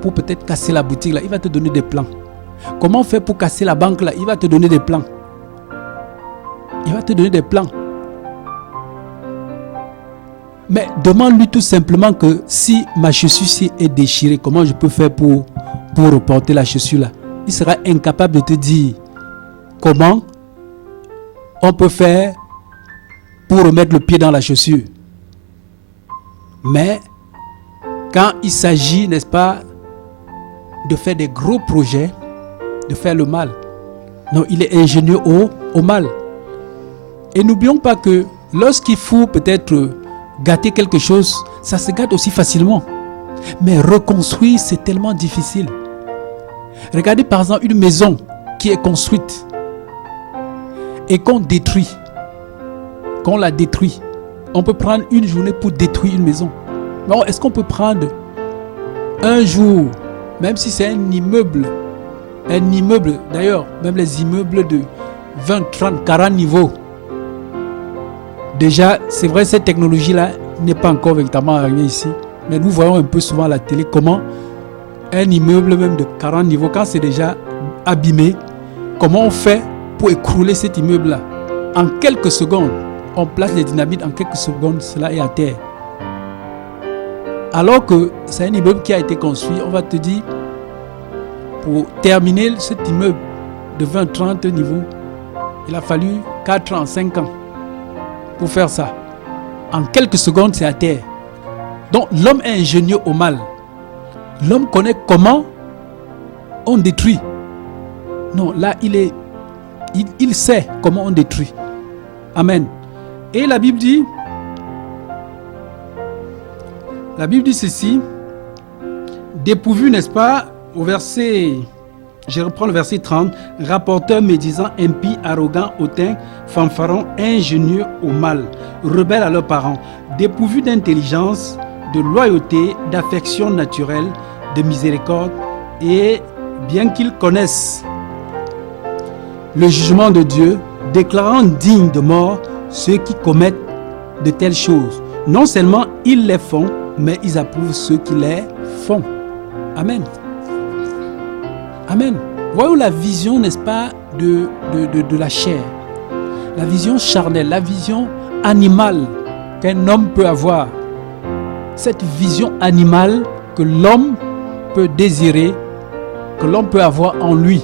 pour peut-être casser la boutique là, il va te donner des plans. Comment faire pour casser la banque là, il va te donner des plans. Il va te donner des plans. Mais demande-lui tout simplement que si ma chaussure est déchirée, comment je peux faire pour reporter la chaussure là? Il sera incapable de te dire comment on peut faire pour remettre le pied dans la chaussure. Mais quand il s'agit, n'est-ce pas, de faire des gros projets, de faire le mal, non, il est ingénieux au mal. Et n'oublions pas que lorsqu'il faut peut-être gâter quelque chose, ça se gâte aussi facilement. Mais reconstruire, c'est tellement difficile. Regardez par exemple une maison qui est construite et qu'on détruit, qu'on la détruit. On peut prendre une journée pour détruire une maison. Mais est-ce qu'on peut prendre un jour, même si c'est un immeuble, d'ailleurs, même les immeubles de 20, 30, 40 niveaux, déjà, c'est vrai, cette technologie-là n'est pas encore véritablement arrivée ici, mais nous voyons un peu souvent à la télé comment un immeuble même de 40 niveaux, quand c'est déjà abîmé, comment on fait pour écrouler cet immeuble-là? En quelques secondes, on place les dynamites, en quelques secondes, cela est à terre. Alors que c'est un immeuble qui a été construit, on va te dire, pour terminer cet immeuble de 20-30 niveaux, il a fallu 4 ans, 5 ans pour faire ça. En quelques secondes, c'est à terre. Donc l'homme est ingénieux au mal. L'homme connaît comment on détruit. Non, là, il sait comment on détruit. Amen. Et la Bible dit ceci, dépourvu, n'est-ce pas, au verset, je reprends le verset 30, rapporteur, médisant, impie, arrogant, hautain, fanfaron, ingénieux au mal, rebelle à leurs parents, dépourvu d'intelligence, de loyauté, d'affection naturelle, de miséricorde, et bien qu'ils connaissent le jugement de Dieu, déclarant dignes de mort ceux qui commettent de telles choses. Non seulement ils les font, mais ils approuvent ceux qui les font. Amen. Amen. Voyons la vision, n'est-ce pas, de la chair. La vision charnelle, la vision animale qu'un homme peut avoir. Cette vision animale que l'homme peut désirer, que l'homme peut avoir en lui.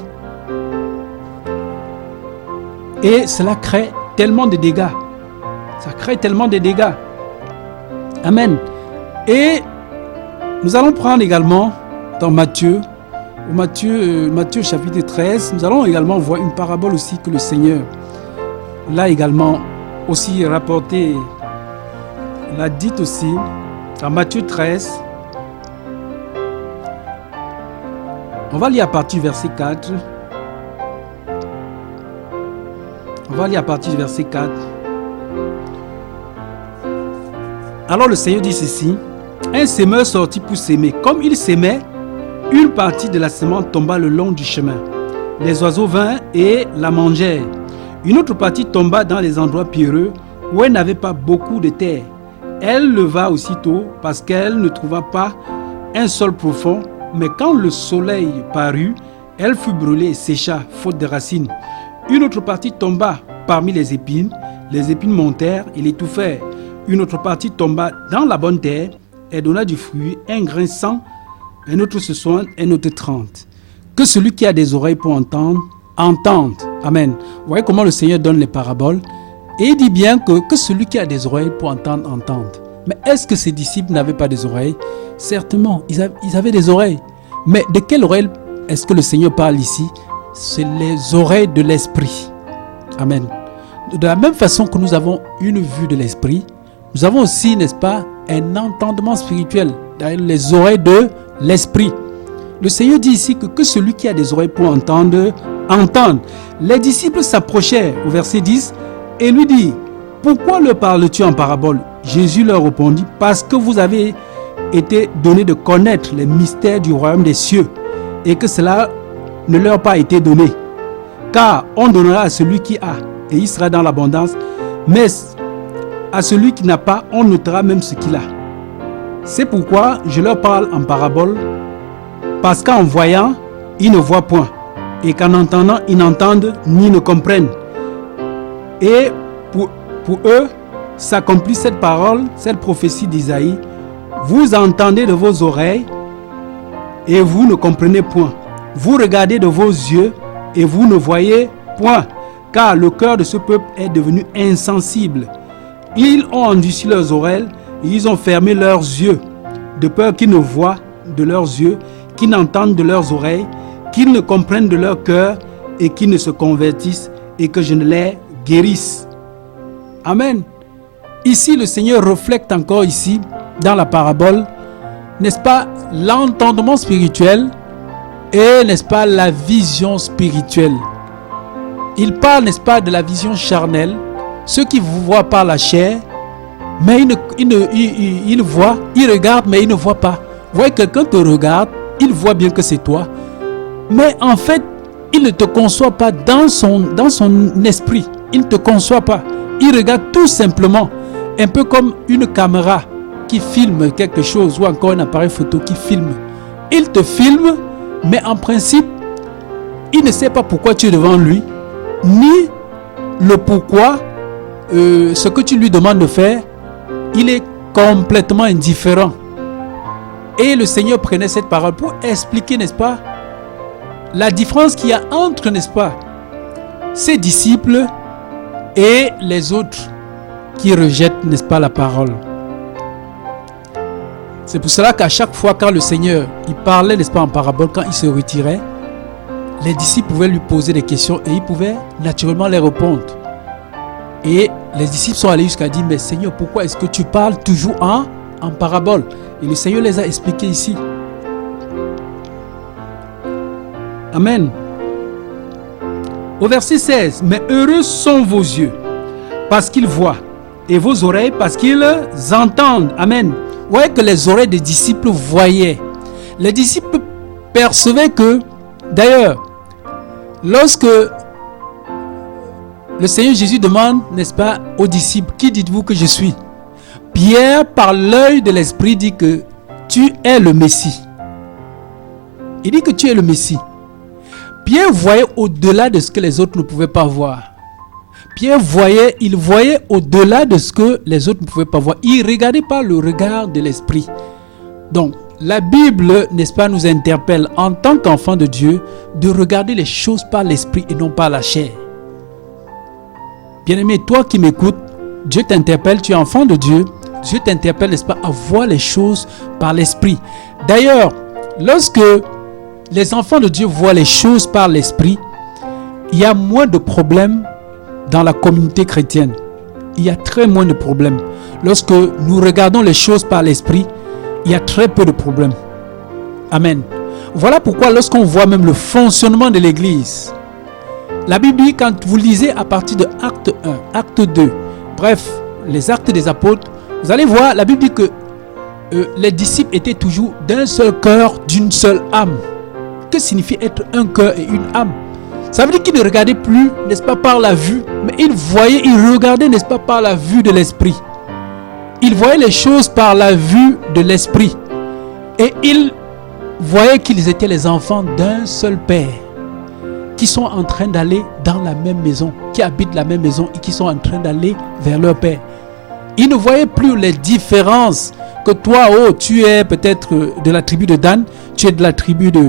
Et cela crée tellement de dégâts. Ça crée tellement de dégâts. Amen. Et nous allons prendre également dans Matthieu chapitre 13, nous allons également voir une parabole aussi que le Seigneur l'a également aussi rapporté, l'a dit aussi dans Matthieu 13. On va lire à partir du verset 4. Alors le Seigneur dit ceci, un semeur sortit pour s'aimer. Comme il s'aimait, une partie de la semence tomba le long du chemin. Les oiseaux vinrent et la mangèrent. Une autre partie tomba dans les endroits pierreux où elle n'avait pas beaucoup de terre. Elle leva aussitôt parce qu'elle ne trouva pas un sol profond. Mais quand le soleil parut, elle fut brûlée et sécha, faute de racines. Une autre partie tomba parmi les épines montèrent et l'étouffèrent. Une autre partie tomba dans la bonne terre et donna du fruit, un grain 100, un autre 60, un autre 30. Que celui qui a des oreilles pour entendre, entende. Amen. Vous voyez comment le Seigneur donne les paraboles. Et il dit bien que celui qui a des oreilles pour entendre, entende. Mais est-ce que ses disciples n'avaient pas des oreilles? Certainement, ils avaient des oreilles. Mais de quelle oreille est-ce que le Seigneur parle ici? c'est les oreilles de l'esprit. Amen. De la même façon que nous avons une vue de l'esprit, nous avons aussi, n'est-ce pas, un entendement spirituel, les oreilles de l'esprit. Le Seigneur dit ici que celui qui a des oreilles pour entendre, entende. Les disciples s'approchèrent au verset 10 et lui dit: pourquoi leur parles-tu en parabole? Jésus leur répondit: parce que vous avez été donné de connaître les mystères du royaume des cieux et que cela ne leur a pas été donné. Car on donnera à celui qui a et il sera dans l'abondance, mais à celui qui n'a pas, on notera même ce qu'il a. C'est pourquoi je leur parle en parabole, parce qu'en voyant, ils ne voient point, et qu'en entendant, ils n'entendent ni ne comprennent. Et pour eux, s'accomplit cette parole, cette prophétie d'Isaïe: vous entendez de vos oreilles, et vous ne comprenez point. Vous regardez de vos yeux, et vous ne voyez point, car le cœur de ce peuple est devenu insensible. Ils ont endurci leurs oreilles, et ils ont fermé leurs yeux, de peur qu'ils ne voient de leurs yeux, qu'ils n'entendent de leurs oreilles, qu'ils ne comprennent de leur cœur, et qu'ils ne se convertissent, et que je ne les guérisse. Amen. Ici, le Seigneur reflète encore ici, dans la parabole, n'est-ce pas, l'entendement spirituel et, n'est-ce pas, la vision spirituelle. Il parle, n'est-ce pas, de la vision charnelle, ceux qui vous voient par la chair, mais il voit, il regarde, mais il ne voit pas. Vous voyez, quelqu'un te regarde, il voit bien que c'est toi, mais en fait, il ne te conçoit pas dans son esprit. Il ne te conçoit pas. Il regarde tout simplement, un peu comme une caméra qui filme quelque chose ou encore un appareil photo qui filme. Il te filme, mais en principe, il ne sait pas pourquoi tu es devant lui, ni le pourquoi, ce que tu lui demandes de faire. Il est complètement indifférent. Et le Seigneur prenait cette parole pour expliquer, n'est-ce pas, la différence qu'il y a entre, n'est-ce pas, ses disciples et les autres qui rejettent, n'est-ce pas, la parole. C'est pour cela qu'à chaque fois quand le Seigneur, il parlait, n'est-ce pas, en parabole, quand il se retirait, les disciples pouvaient lui poser des questions et il pouvait naturellement les répondre. Et les disciples sont allés jusqu'à dire: mais Seigneur, pourquoi est-ce que tu parles toujours en parabole? Et le Seigneur les a expliqués ici. Amen. Au verset 16, mais heureux sont vos yeux parce qu'ils voient, et vos oreilles parce qu'ils entendent. Amen. Vous voyez que les oreilles des disciples voyaient. Les disciples percevaient que, d'ailleurs, lorsque le Seigneur Jésus demande, n'est-ce pas, aux disciples: qui dites-vous que je suis? Pierre, par l'œil de l'Esprit, dit que tu es le Messie. Il dit que tu es le Messie. Pierre voyait au-delà de ce que les autres ne pouvaient pas voir. Pierre voyait, il voyait au-delà de ce que les autres ne pouvaient pas voir. Il ne regardait pas le regard de l'Esprit. Donc, la Bible, n'est-ce pas, nous interpelle en tant qu'enfants de Dieu de regarder les choses par l'Esprit et non par la chair. Bien-aimé, toi qui m'écoutes, Dieu t'interpelle, tu es enfant de Dieu. Dieu t'interpelle, n'est-ce pas, à voir les choses par l'Esprit. D'ailleurs, lorsque les enfants de Dieu voient les choses par l'Esprit, il y a moins de problèmes dans la communauté chrétienne. Il y a très moins de problèmes. Lorsque nous regardons les choses par l'Esprit, il y a très peu de problèmes. Amen. Voilà pourquoi lorsqu'on voit même le fonctionnement de l'Église, la Bible dit, quand vous lisez à partir de Acte 1, Acte 2, bref, les Actes des Apôtres, vous allez voir, la Bible dit que les disciples étaient toujours d'un seul cœur, d'une seule âme. Que signifie être un cœur et une âme? Ça veut dire qu'ils ne regardaient plus, n'est-ce pas, par la vue, mais ils voyaient, ils regardaient, n'est-ce pas, par la vue de l'Esprit. Ils voyaient les choses par la vue de l'Esprit. Et ils voyaient qu'ils étaient les enfants d'un seul Père, qui sont en train d'aller dans la même maison, qui habitent la même maison et qui sont en train d'aller vers leur Père. Ils ne voyaient plus les différences que toi, oh, tu es peut-être de la tribu de Dan, tu es de la tribu de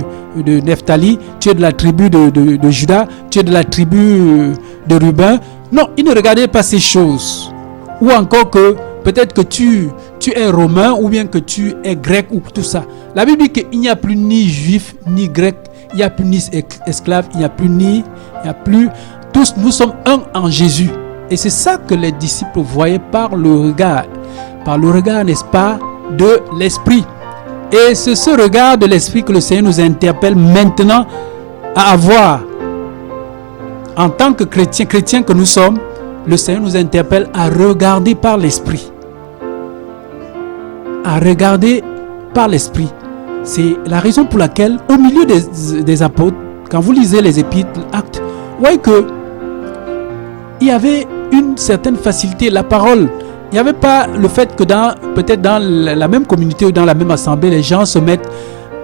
Nephtali, tu es de la tribu de Juda, tu es de la tribu de Ruben. Non, ils ne regardaient pas ces choses. Ou encore que peut-être que tu es romain ou bien que tu es grec ou tout ça. La Bible dit qu'il n'y a plus ni juif ni grec, Il n'y a plus ni esclave, il n'y a plus. Tous, nous sommes un en Jésus. Et c'est ça que les disciples voyaient par le regard, n'est-ce pas, de l'Esprit. Et c'est ce regard de l'Esprit que le Seigneur nous interpelle maintenant à avoir. En tant que chrétiens que nous sommes, le Seigneur nous interpelle à regarder par l'Esprit. À regarder par l'Esprit. C'est la raison pour laquelle, au milieu des apôtres, quand vous lisez les épîtres, actes, vous voyez que il y avait une certaine facilité. La parole, il n'y avait pas le fait que peut-être dans la même communauté ou dans la même assemblée, les gens se mettent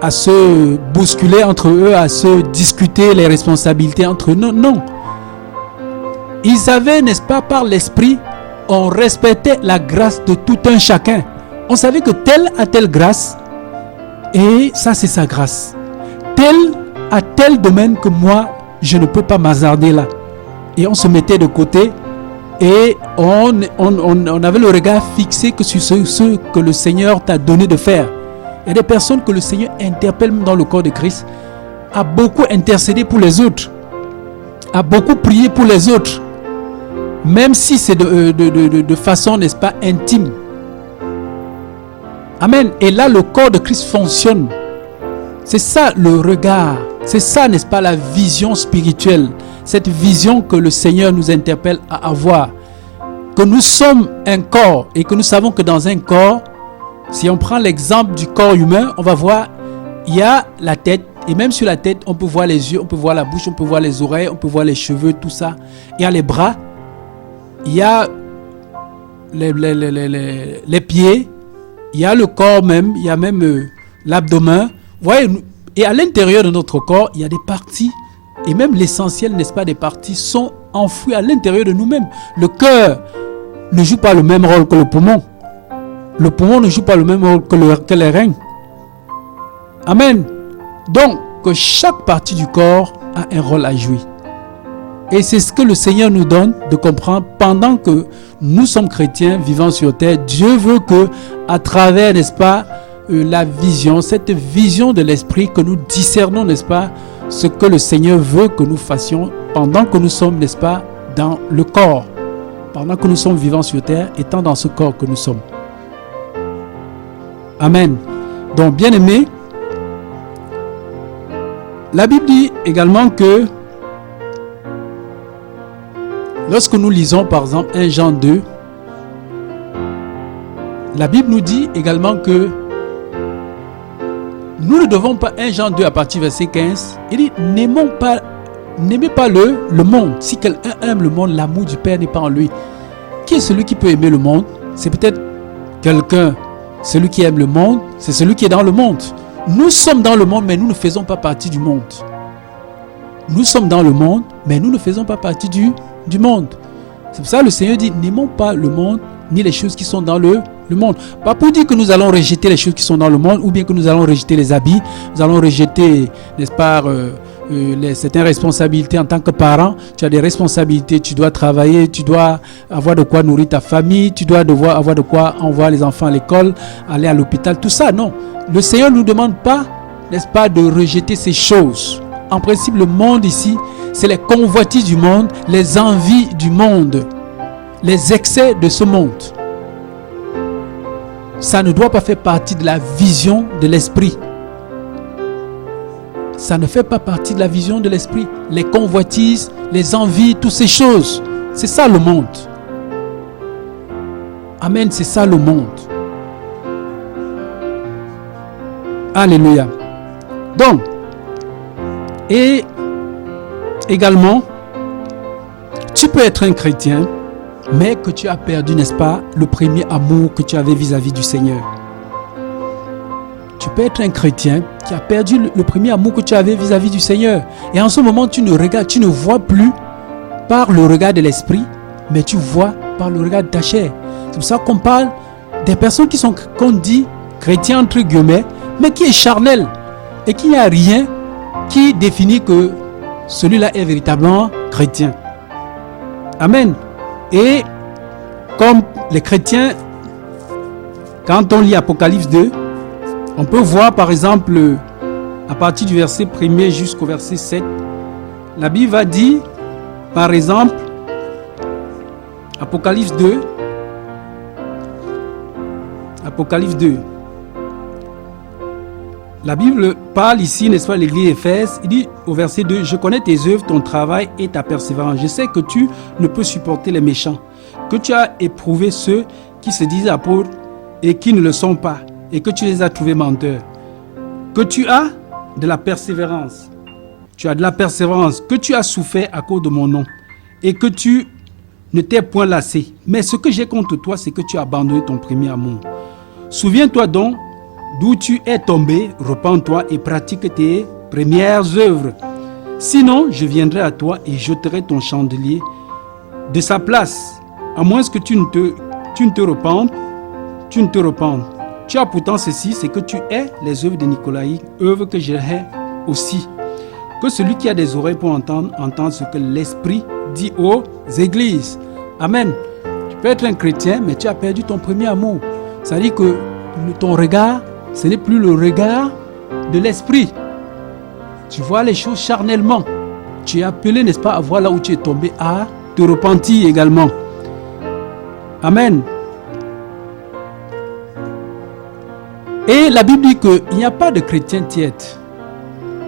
à se bousculer entre eux, à se discuter les responsabilités entre eux. Non, non. Ils avaient, n'est-ce pas, par l'Esprit, on respectait la grâce de tout un chacun. On savait que tel a telle grâce, et ça c'est sa grâce. Tel a tel domaine que moi, je ne peux pas m'hasarder là. Et on se mettait de côté, et on avait le regard fixé que sur ce que le Seigneur t'a donné de faire. Il y a des personnes que le Seigneur interpelle dans le corps de Christ, a beaucoup intercédé pour les autres, a beaucoup prié pour les autres, même si c'est de façon, n'est-ce pas, intime. Amen. Et là, le corps de Christ fonctionne. C'est ça le regard. C'est ça, n'est-ce pas, la vision spirituelle. Cette vision que le Seigneur nous interpelle à avoir. Que nous sommes un corps et que nous savons que dans un corps, si on prend l'exemple du corps humain, on va voir, il y a la tête. Et même sur la tête, on peut voir les yeux, on peut voir la bouche, on peut voir les oreilles, on peut voir les cheveux, tout ça. Il y a les bras, il y a les pieds, il y a le corps même, il y a même l'abdomen. Vous voyez, et à l'intérieur de notre corps, il y a des parties, et même l'essentiel, n'est-ce pas, des parties sont enfouies à l'intérieur de nous-mêmes. Le cœur ne joue pas le même rôle que le poumon. Le poumon ne joue pas le même rôle que les reins. Amen. Donc, que chaque partie du corps a un rôle à jouer. Et c'est ce que le Seigneur nous donne de comprendre pendant que nous sommes chrétiens vivant sur terre. Dieu veut que, à travers, n'est-ce pas, la vision, cette vision de l'Esprit, que nous discernons, n'est-ce pas, ce que le Seigneur veut que nous fassions pendant que nous sommes, n'est-ce pas, dans le corps. Pendant que nous sommes vivants sur terre, étant dans ce corps que nous sommes. Amen. Donc, bien-aimés, la Bible dit également que lorsque nous lisons par exemple 1 Jean 2, la Bible nous dit également que nous ne devons pas, 1 Jean 2 à partir du verset 15, il dit n'aimez pas le monde. Si quelqu'un aime le monde, l'amour du Père n'est pas en lui. Qui est celui qui peut aimer le monde? C'est peut-être quelqu'un, celui qui aime le monde, c'est celui qui est dans le monde. Nous sommes dans le monde, mais nous ne faisons pas partie du monde. Nous sommes dans le monde, mais nous ne faisons pas partie du monde. C'est pour ça que le Seigneur dit, n'aimons pas le monde, ni les choses qui sont dans le monde. Pas pour dire que nous allons rejeter les choses qui sont dans le monde, ou bien que nous allons rejeter les habits, nous allons rejeter, n'est-ce pas, certaines responsabilités en tant que parent. Tu as des responsabilités, tu dois travailler, tu dois avoir de quoi nourrir ta famille, tu dois avoir de quoi envoyer les enfants à l'école, aller à l'hôpital, tout ça, non. Le Seigneur ne nous demande pas, n'est-ce pas, de rejeter ces choses. En principe, le monde ici, c'est les convoitises du monde, les envies du monde, les excès de ce monde. Ça ne doit pas faire partie de la vision de l'esprit. Ça ne fait pas partie de la vision de l'esprit. Les convoitises, les envies, toutes ces choses. C'est ça le monde. Amen, c'est ça le monde. Alléluia. Donc, et également, tu peux être un chrétien, mais que tu as perdu, n'est-ce pas, le premier amour que tu avais vis-à-vis du Seigneur. Tu peux être un chrétien qui a perdu le premier amour que tu avais vis-à-vis du Seigneur. Et en ce moment, tu ne vois plus par le regard de l'esprit, mais tu vois par le regard de ta chair. C'est pour ça qu'on parle des personnes qu'on dit chrétiens entre guillemets, mais qui est charnel et qui n'y a rien qui définit que celui-là est véritablement chrétien. Amen. Et comme les chrétiens, quand on lit Apocalypse 2, on peut voir par exemple à partir du verset 1er jusqu'au verset 7, la Bible va dire, par exemple, Apocalypse 2, la Bible parle ici, n'est-ce pas, l'église d'Éphèse. Il dit au verset 2, « Je connais tes œuvres, ton travail et ta persévérance. Je sais que tu ne peux supporter les méchants, que tu as éprouvé ceux qui se disent apôtres et qui ne le sont pas, et que tu les as trouvés menteurs. Que tu as de la persévérance. Tu as de la persévérance, que tu as souffert à cause de mon nom, et que tu ne t'es point lassé. Mais ce que j'ai contre toi, c'est que tu as abandonné ton premier amour. Souviens-toi donc d'où tu es tombé, repens-toi et pratique tes premières œuvres. Sinon, je viendrai à toi et jeterai ton chandelier de sa place, à moins que tu ne te repentes. Tu as pourtant ceci, c'est que tu hais les œuvres de Nicolaï, œuvres que je hais aussi. Que celui qui a des oreilles pour entendre, entende ce que l'Esprit dit aux églises. Amen. Tu peux être un chrétien, mais tu as perdu ton premier amour. Ça dit que ton regard, ce n'est plus le regard de l'Esprit. Tu vois les choses charnellement. Tu es appelé, n'est-ce pas, à voir là où tu es tombé, à te repentir également. Amen. Et la Bible dit qu'il n'y a pas de chrétien tiède.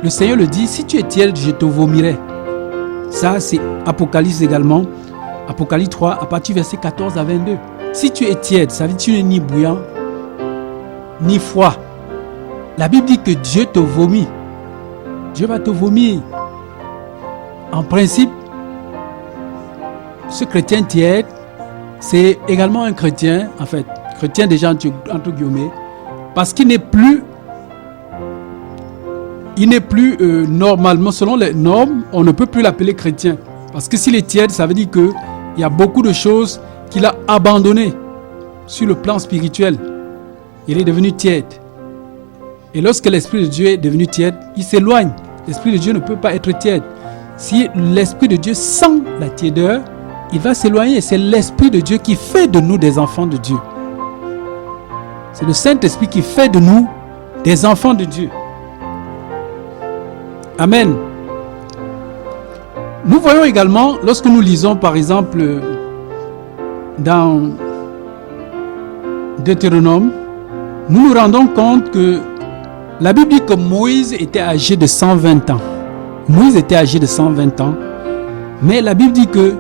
Le Seigneur le dit, si tu es tiède, je te vomirai. Ça, c'est Apocalypse également. Apocalypse 3, à partir du verset 14 à 22. Si tu es tiède, ça veut dire que tu n'es ni bouillant, ni froid. La Bible dit que Dieu te vomit. Dieu va te vomir. En principe, ce chrétien tiède, c'est également un chrétien, en fait, chrétien déjà entre guillemets, parce qu'il n'est plus normalement, selon les normes, on ne peut plus l'appeler chrétien. Parce que s'il est tiède, ça veut dire qu'il y a beaucoup de choses qu'il a abandonnées sur le plan spirituel. Il est devenu tiède. Et lorsque l'Esprit de Dieu est devenu tiède, il s'éloigne. L'Esprit de Dieu ne peut pas être tiède. Si l'Esprit de Dieu sent la tiédeur, il va s'éloigner. C'est l'Esprit de Dieu qui fait de nous des enfants de Dieu. C'est le Saint-Esprit qui fait de nous des enfants de Dieu. Amen. Nous voyons également, lorsque nous lisons par exemple dans Deutéronome, nous nous rendons compte que la Bible dit que Moïse était âgé de 120 ans. Moïse était âgé de 120 ans, mais la Bible dit que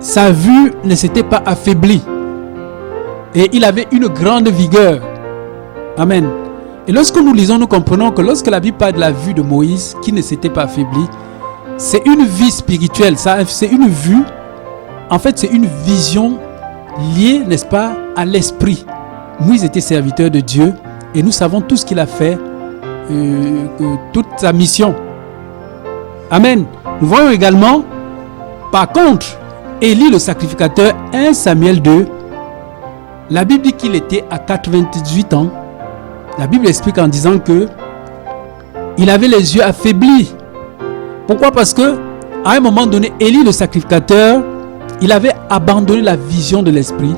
sa vue ne s'était pas affaiblie et il avait une grande vigueur. Amen. Et lorsque nous lisons, nous comprenons que lorsque la Bible parle de la vue de Moïse qui ne s'était pas affaiblie, c'est une vie spirituelle, c'est une vue, en fait c'est une vision liée, n'est-ce pas, à l'esprit. Moïse était serviteur de Dieu et nous savons tout ce qu'il a fait, toute sa mission. Amen. Nous voyons également, par contre, Élie le sacrificateur, 1 Samuel 2, la Bible dit qu'il était à 98 ans. La Bible explique en disant que il avait les yeux affaiblis. Pourquoi? Parce que à un moment donné, Élie le sacrificateur, il avait abandonné la vision de l'esprit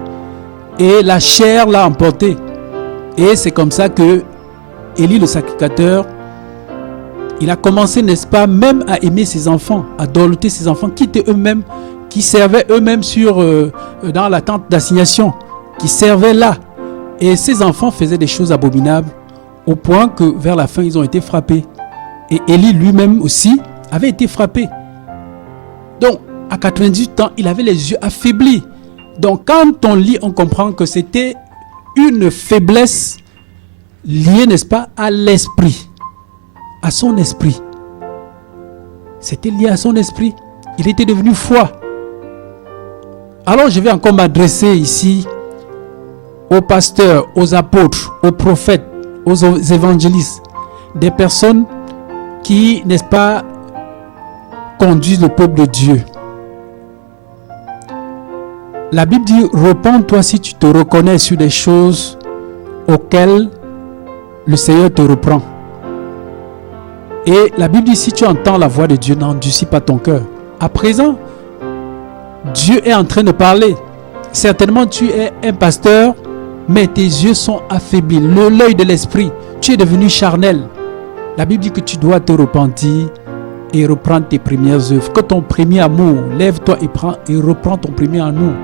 et la chair l'a emporté. Et c'est comme ça que Élie le sacrificateur, il a commencé, n'est-ce pas, même à aimer ses enfants, à dorloter ses enfants qui servaient eux-mêmes dans la tente d'assignation, qui servaient là. Et ces enfants faisaient des choses abominables au point que vers la fin, ils ont été frappés. Et Élie lui-même aussi avait été frappé. Donc, à 98 ans, il avait les yeux affaiblis. Donc, quand on lit, on comprend que c'était une faiblesse liée, n'est-ce pas, à l'esprit, à son esprit. C'était lié à son esprit. Il était devenu froid. Alors, je vais encore m'adresser ici aux pasteurs, aux apôtres, aux prophètes, aux évangélistes, des personnes qui, n'est-ce pas, conduisent le peuple de Dieu. La Bible dit, repens-toi si tu te reconnais sur des choses auxquelles le Seigneur te reprend. Et la Bible dit, si tu entends la voix de Dieu, n'endurcis pas ton cœur. À présent, Dieu est en train de parler. Certainement, tu es un pasteur, mais tes yeux sont affaiblis. L'œil de l'esprit, tu es devenu charnel. La Bible dit que tu dois te repentir et reprendre tes premières œuvres. Que ton premier amour, lève-toi et reprends ton premier amour.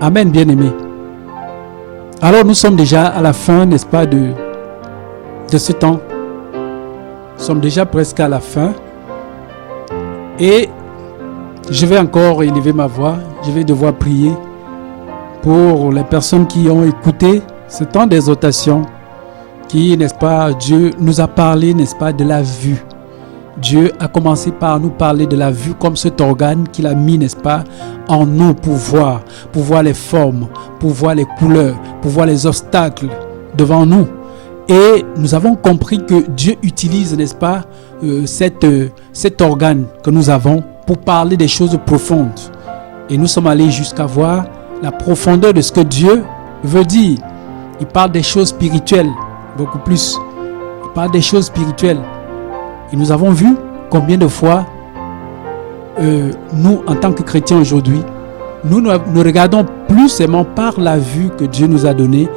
Amen, bien-aimés. Alors nous sommes déjà à la fin, n'est-ce pas, de ce temps. Nous sommes déjà presque à la fin. Et je vais encore élever ma voix. Je vais devoir prier pour les personnes qui ont écouté ce temps d'exhortation, qui, n'est-ce pas, Dieu nous a parlé, n'est-ce pas, de la vue. Dieu a commencé par nous parler de la vue comme cet organe qu'il a mis, n'est-ce pas, en nous pour voir les formes, pour voir les couleurs, pour voir les obstacles devant nous. Et nous avons compris que Dieu utilise, n'est-ce pas, cet organe que nous avons pour parler des choses profondes. Et nous sommes allés jusqu'à voir la profondeur de ce que Dieu veut dire. Il parle des choses spirituelles, beaucoup plus. Il parle des choses spirituelles. Et nous avons vu combien de fois, nous, en tant que chrétiens aujourd'hui, nous regardons plus seulement par la vue que Dieu nous a donnée,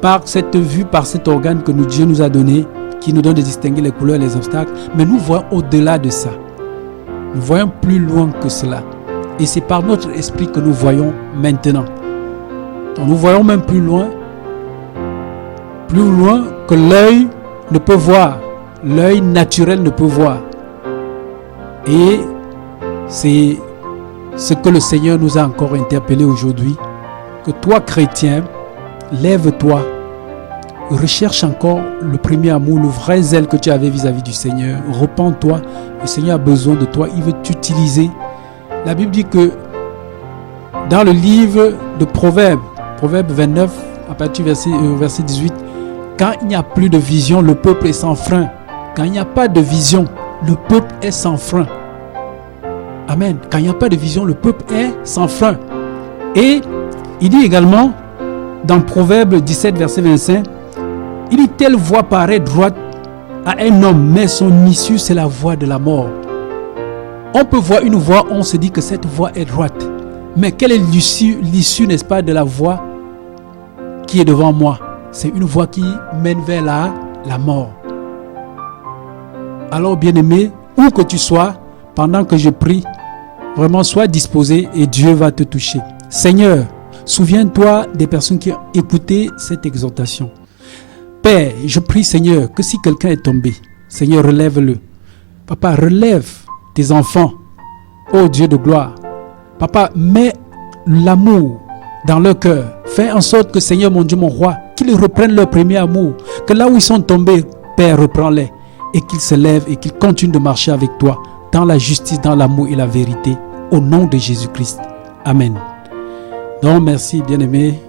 par cette vue, par cet organe que Dieu nous a donné, qui nous donne de distinguer les couleurs et les obstacles, mais nous voyons au-delà de ça. Nous voyons plus loin que cela. Et c'est par notre esprit que nous voyons maintenant. Donc nous voyons même plus loin que l'œil ne peut voir. L'œil naturel ne peut voir. Et c'est ce que le Seigneur nous a encore interpellé aujourd'hui. Que toi, chrétien, lève-toi. Recherche encore le premier amour, le vrai zèle que tu avais vis-à-vis du Seigneur. Repens-toi. Le Seigneur a besoin de toi. Il veut t'utiliser. La Bible dit que dans le livre de Proverbes, Proverbe 29, à partir du verset 18, quand il n'y a plus de vision, le peuple est sans frein. Quand il n'y a pas de vision, le peuple est sans frein. Amen. Quand il n'y a pas de vision, le peuple est sans frein. Et il dit également, dans Proverbe 17, verset 25, il dit, telle voie paraît droite à un homme, mais son issue, c'est la voie de la mort. On peut voir une voie, on se dit que cette voie est droite. Mais quelle est l'issue, n'est-ce pas, de la voie qui est devant moi? C'est une voie qui mène vers la mort. Alors, bien-aimé, où que tu sois, pendant que je prie, vraiment sois disposé et Dieu va te toucher. Seigneur, souviens-toi des personnes qui ont écouté cette exhortation. Père, je prie, Seigneur, que si quelqu'un est tombé, Seigneur, relève-le. Papa, relève tes enfants, ô Dieu de gloire. Papa, mets l'amour dans leur cœur. Fais en sorte que, Seigneur, mon Dieu, mon roi, qu'ils reprennent leur premier amour. Que là où ils sont tombés, Père, reprends-les. Et qu'ils se lèvent et qu'ils continuent de marcher avec toi dans la justice, dans l'amour et la vérité. Au nom de Jésus-Christ. Amen. Donc, merci, bien-aimé.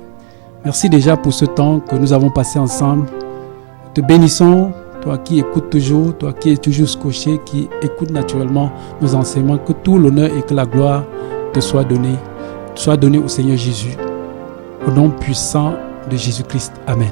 Merci déjà pour ce temps que nous avons passé ensemble. Te bénissons, toi qui écoutes toujours, toi qui es toujours scotché, qui écoute naturellement nos enseignements. Que tout l'honneur et que la gloire te soit donné au Seigneur Jésus. Au nom puissant de Jésus-Christ. Amen.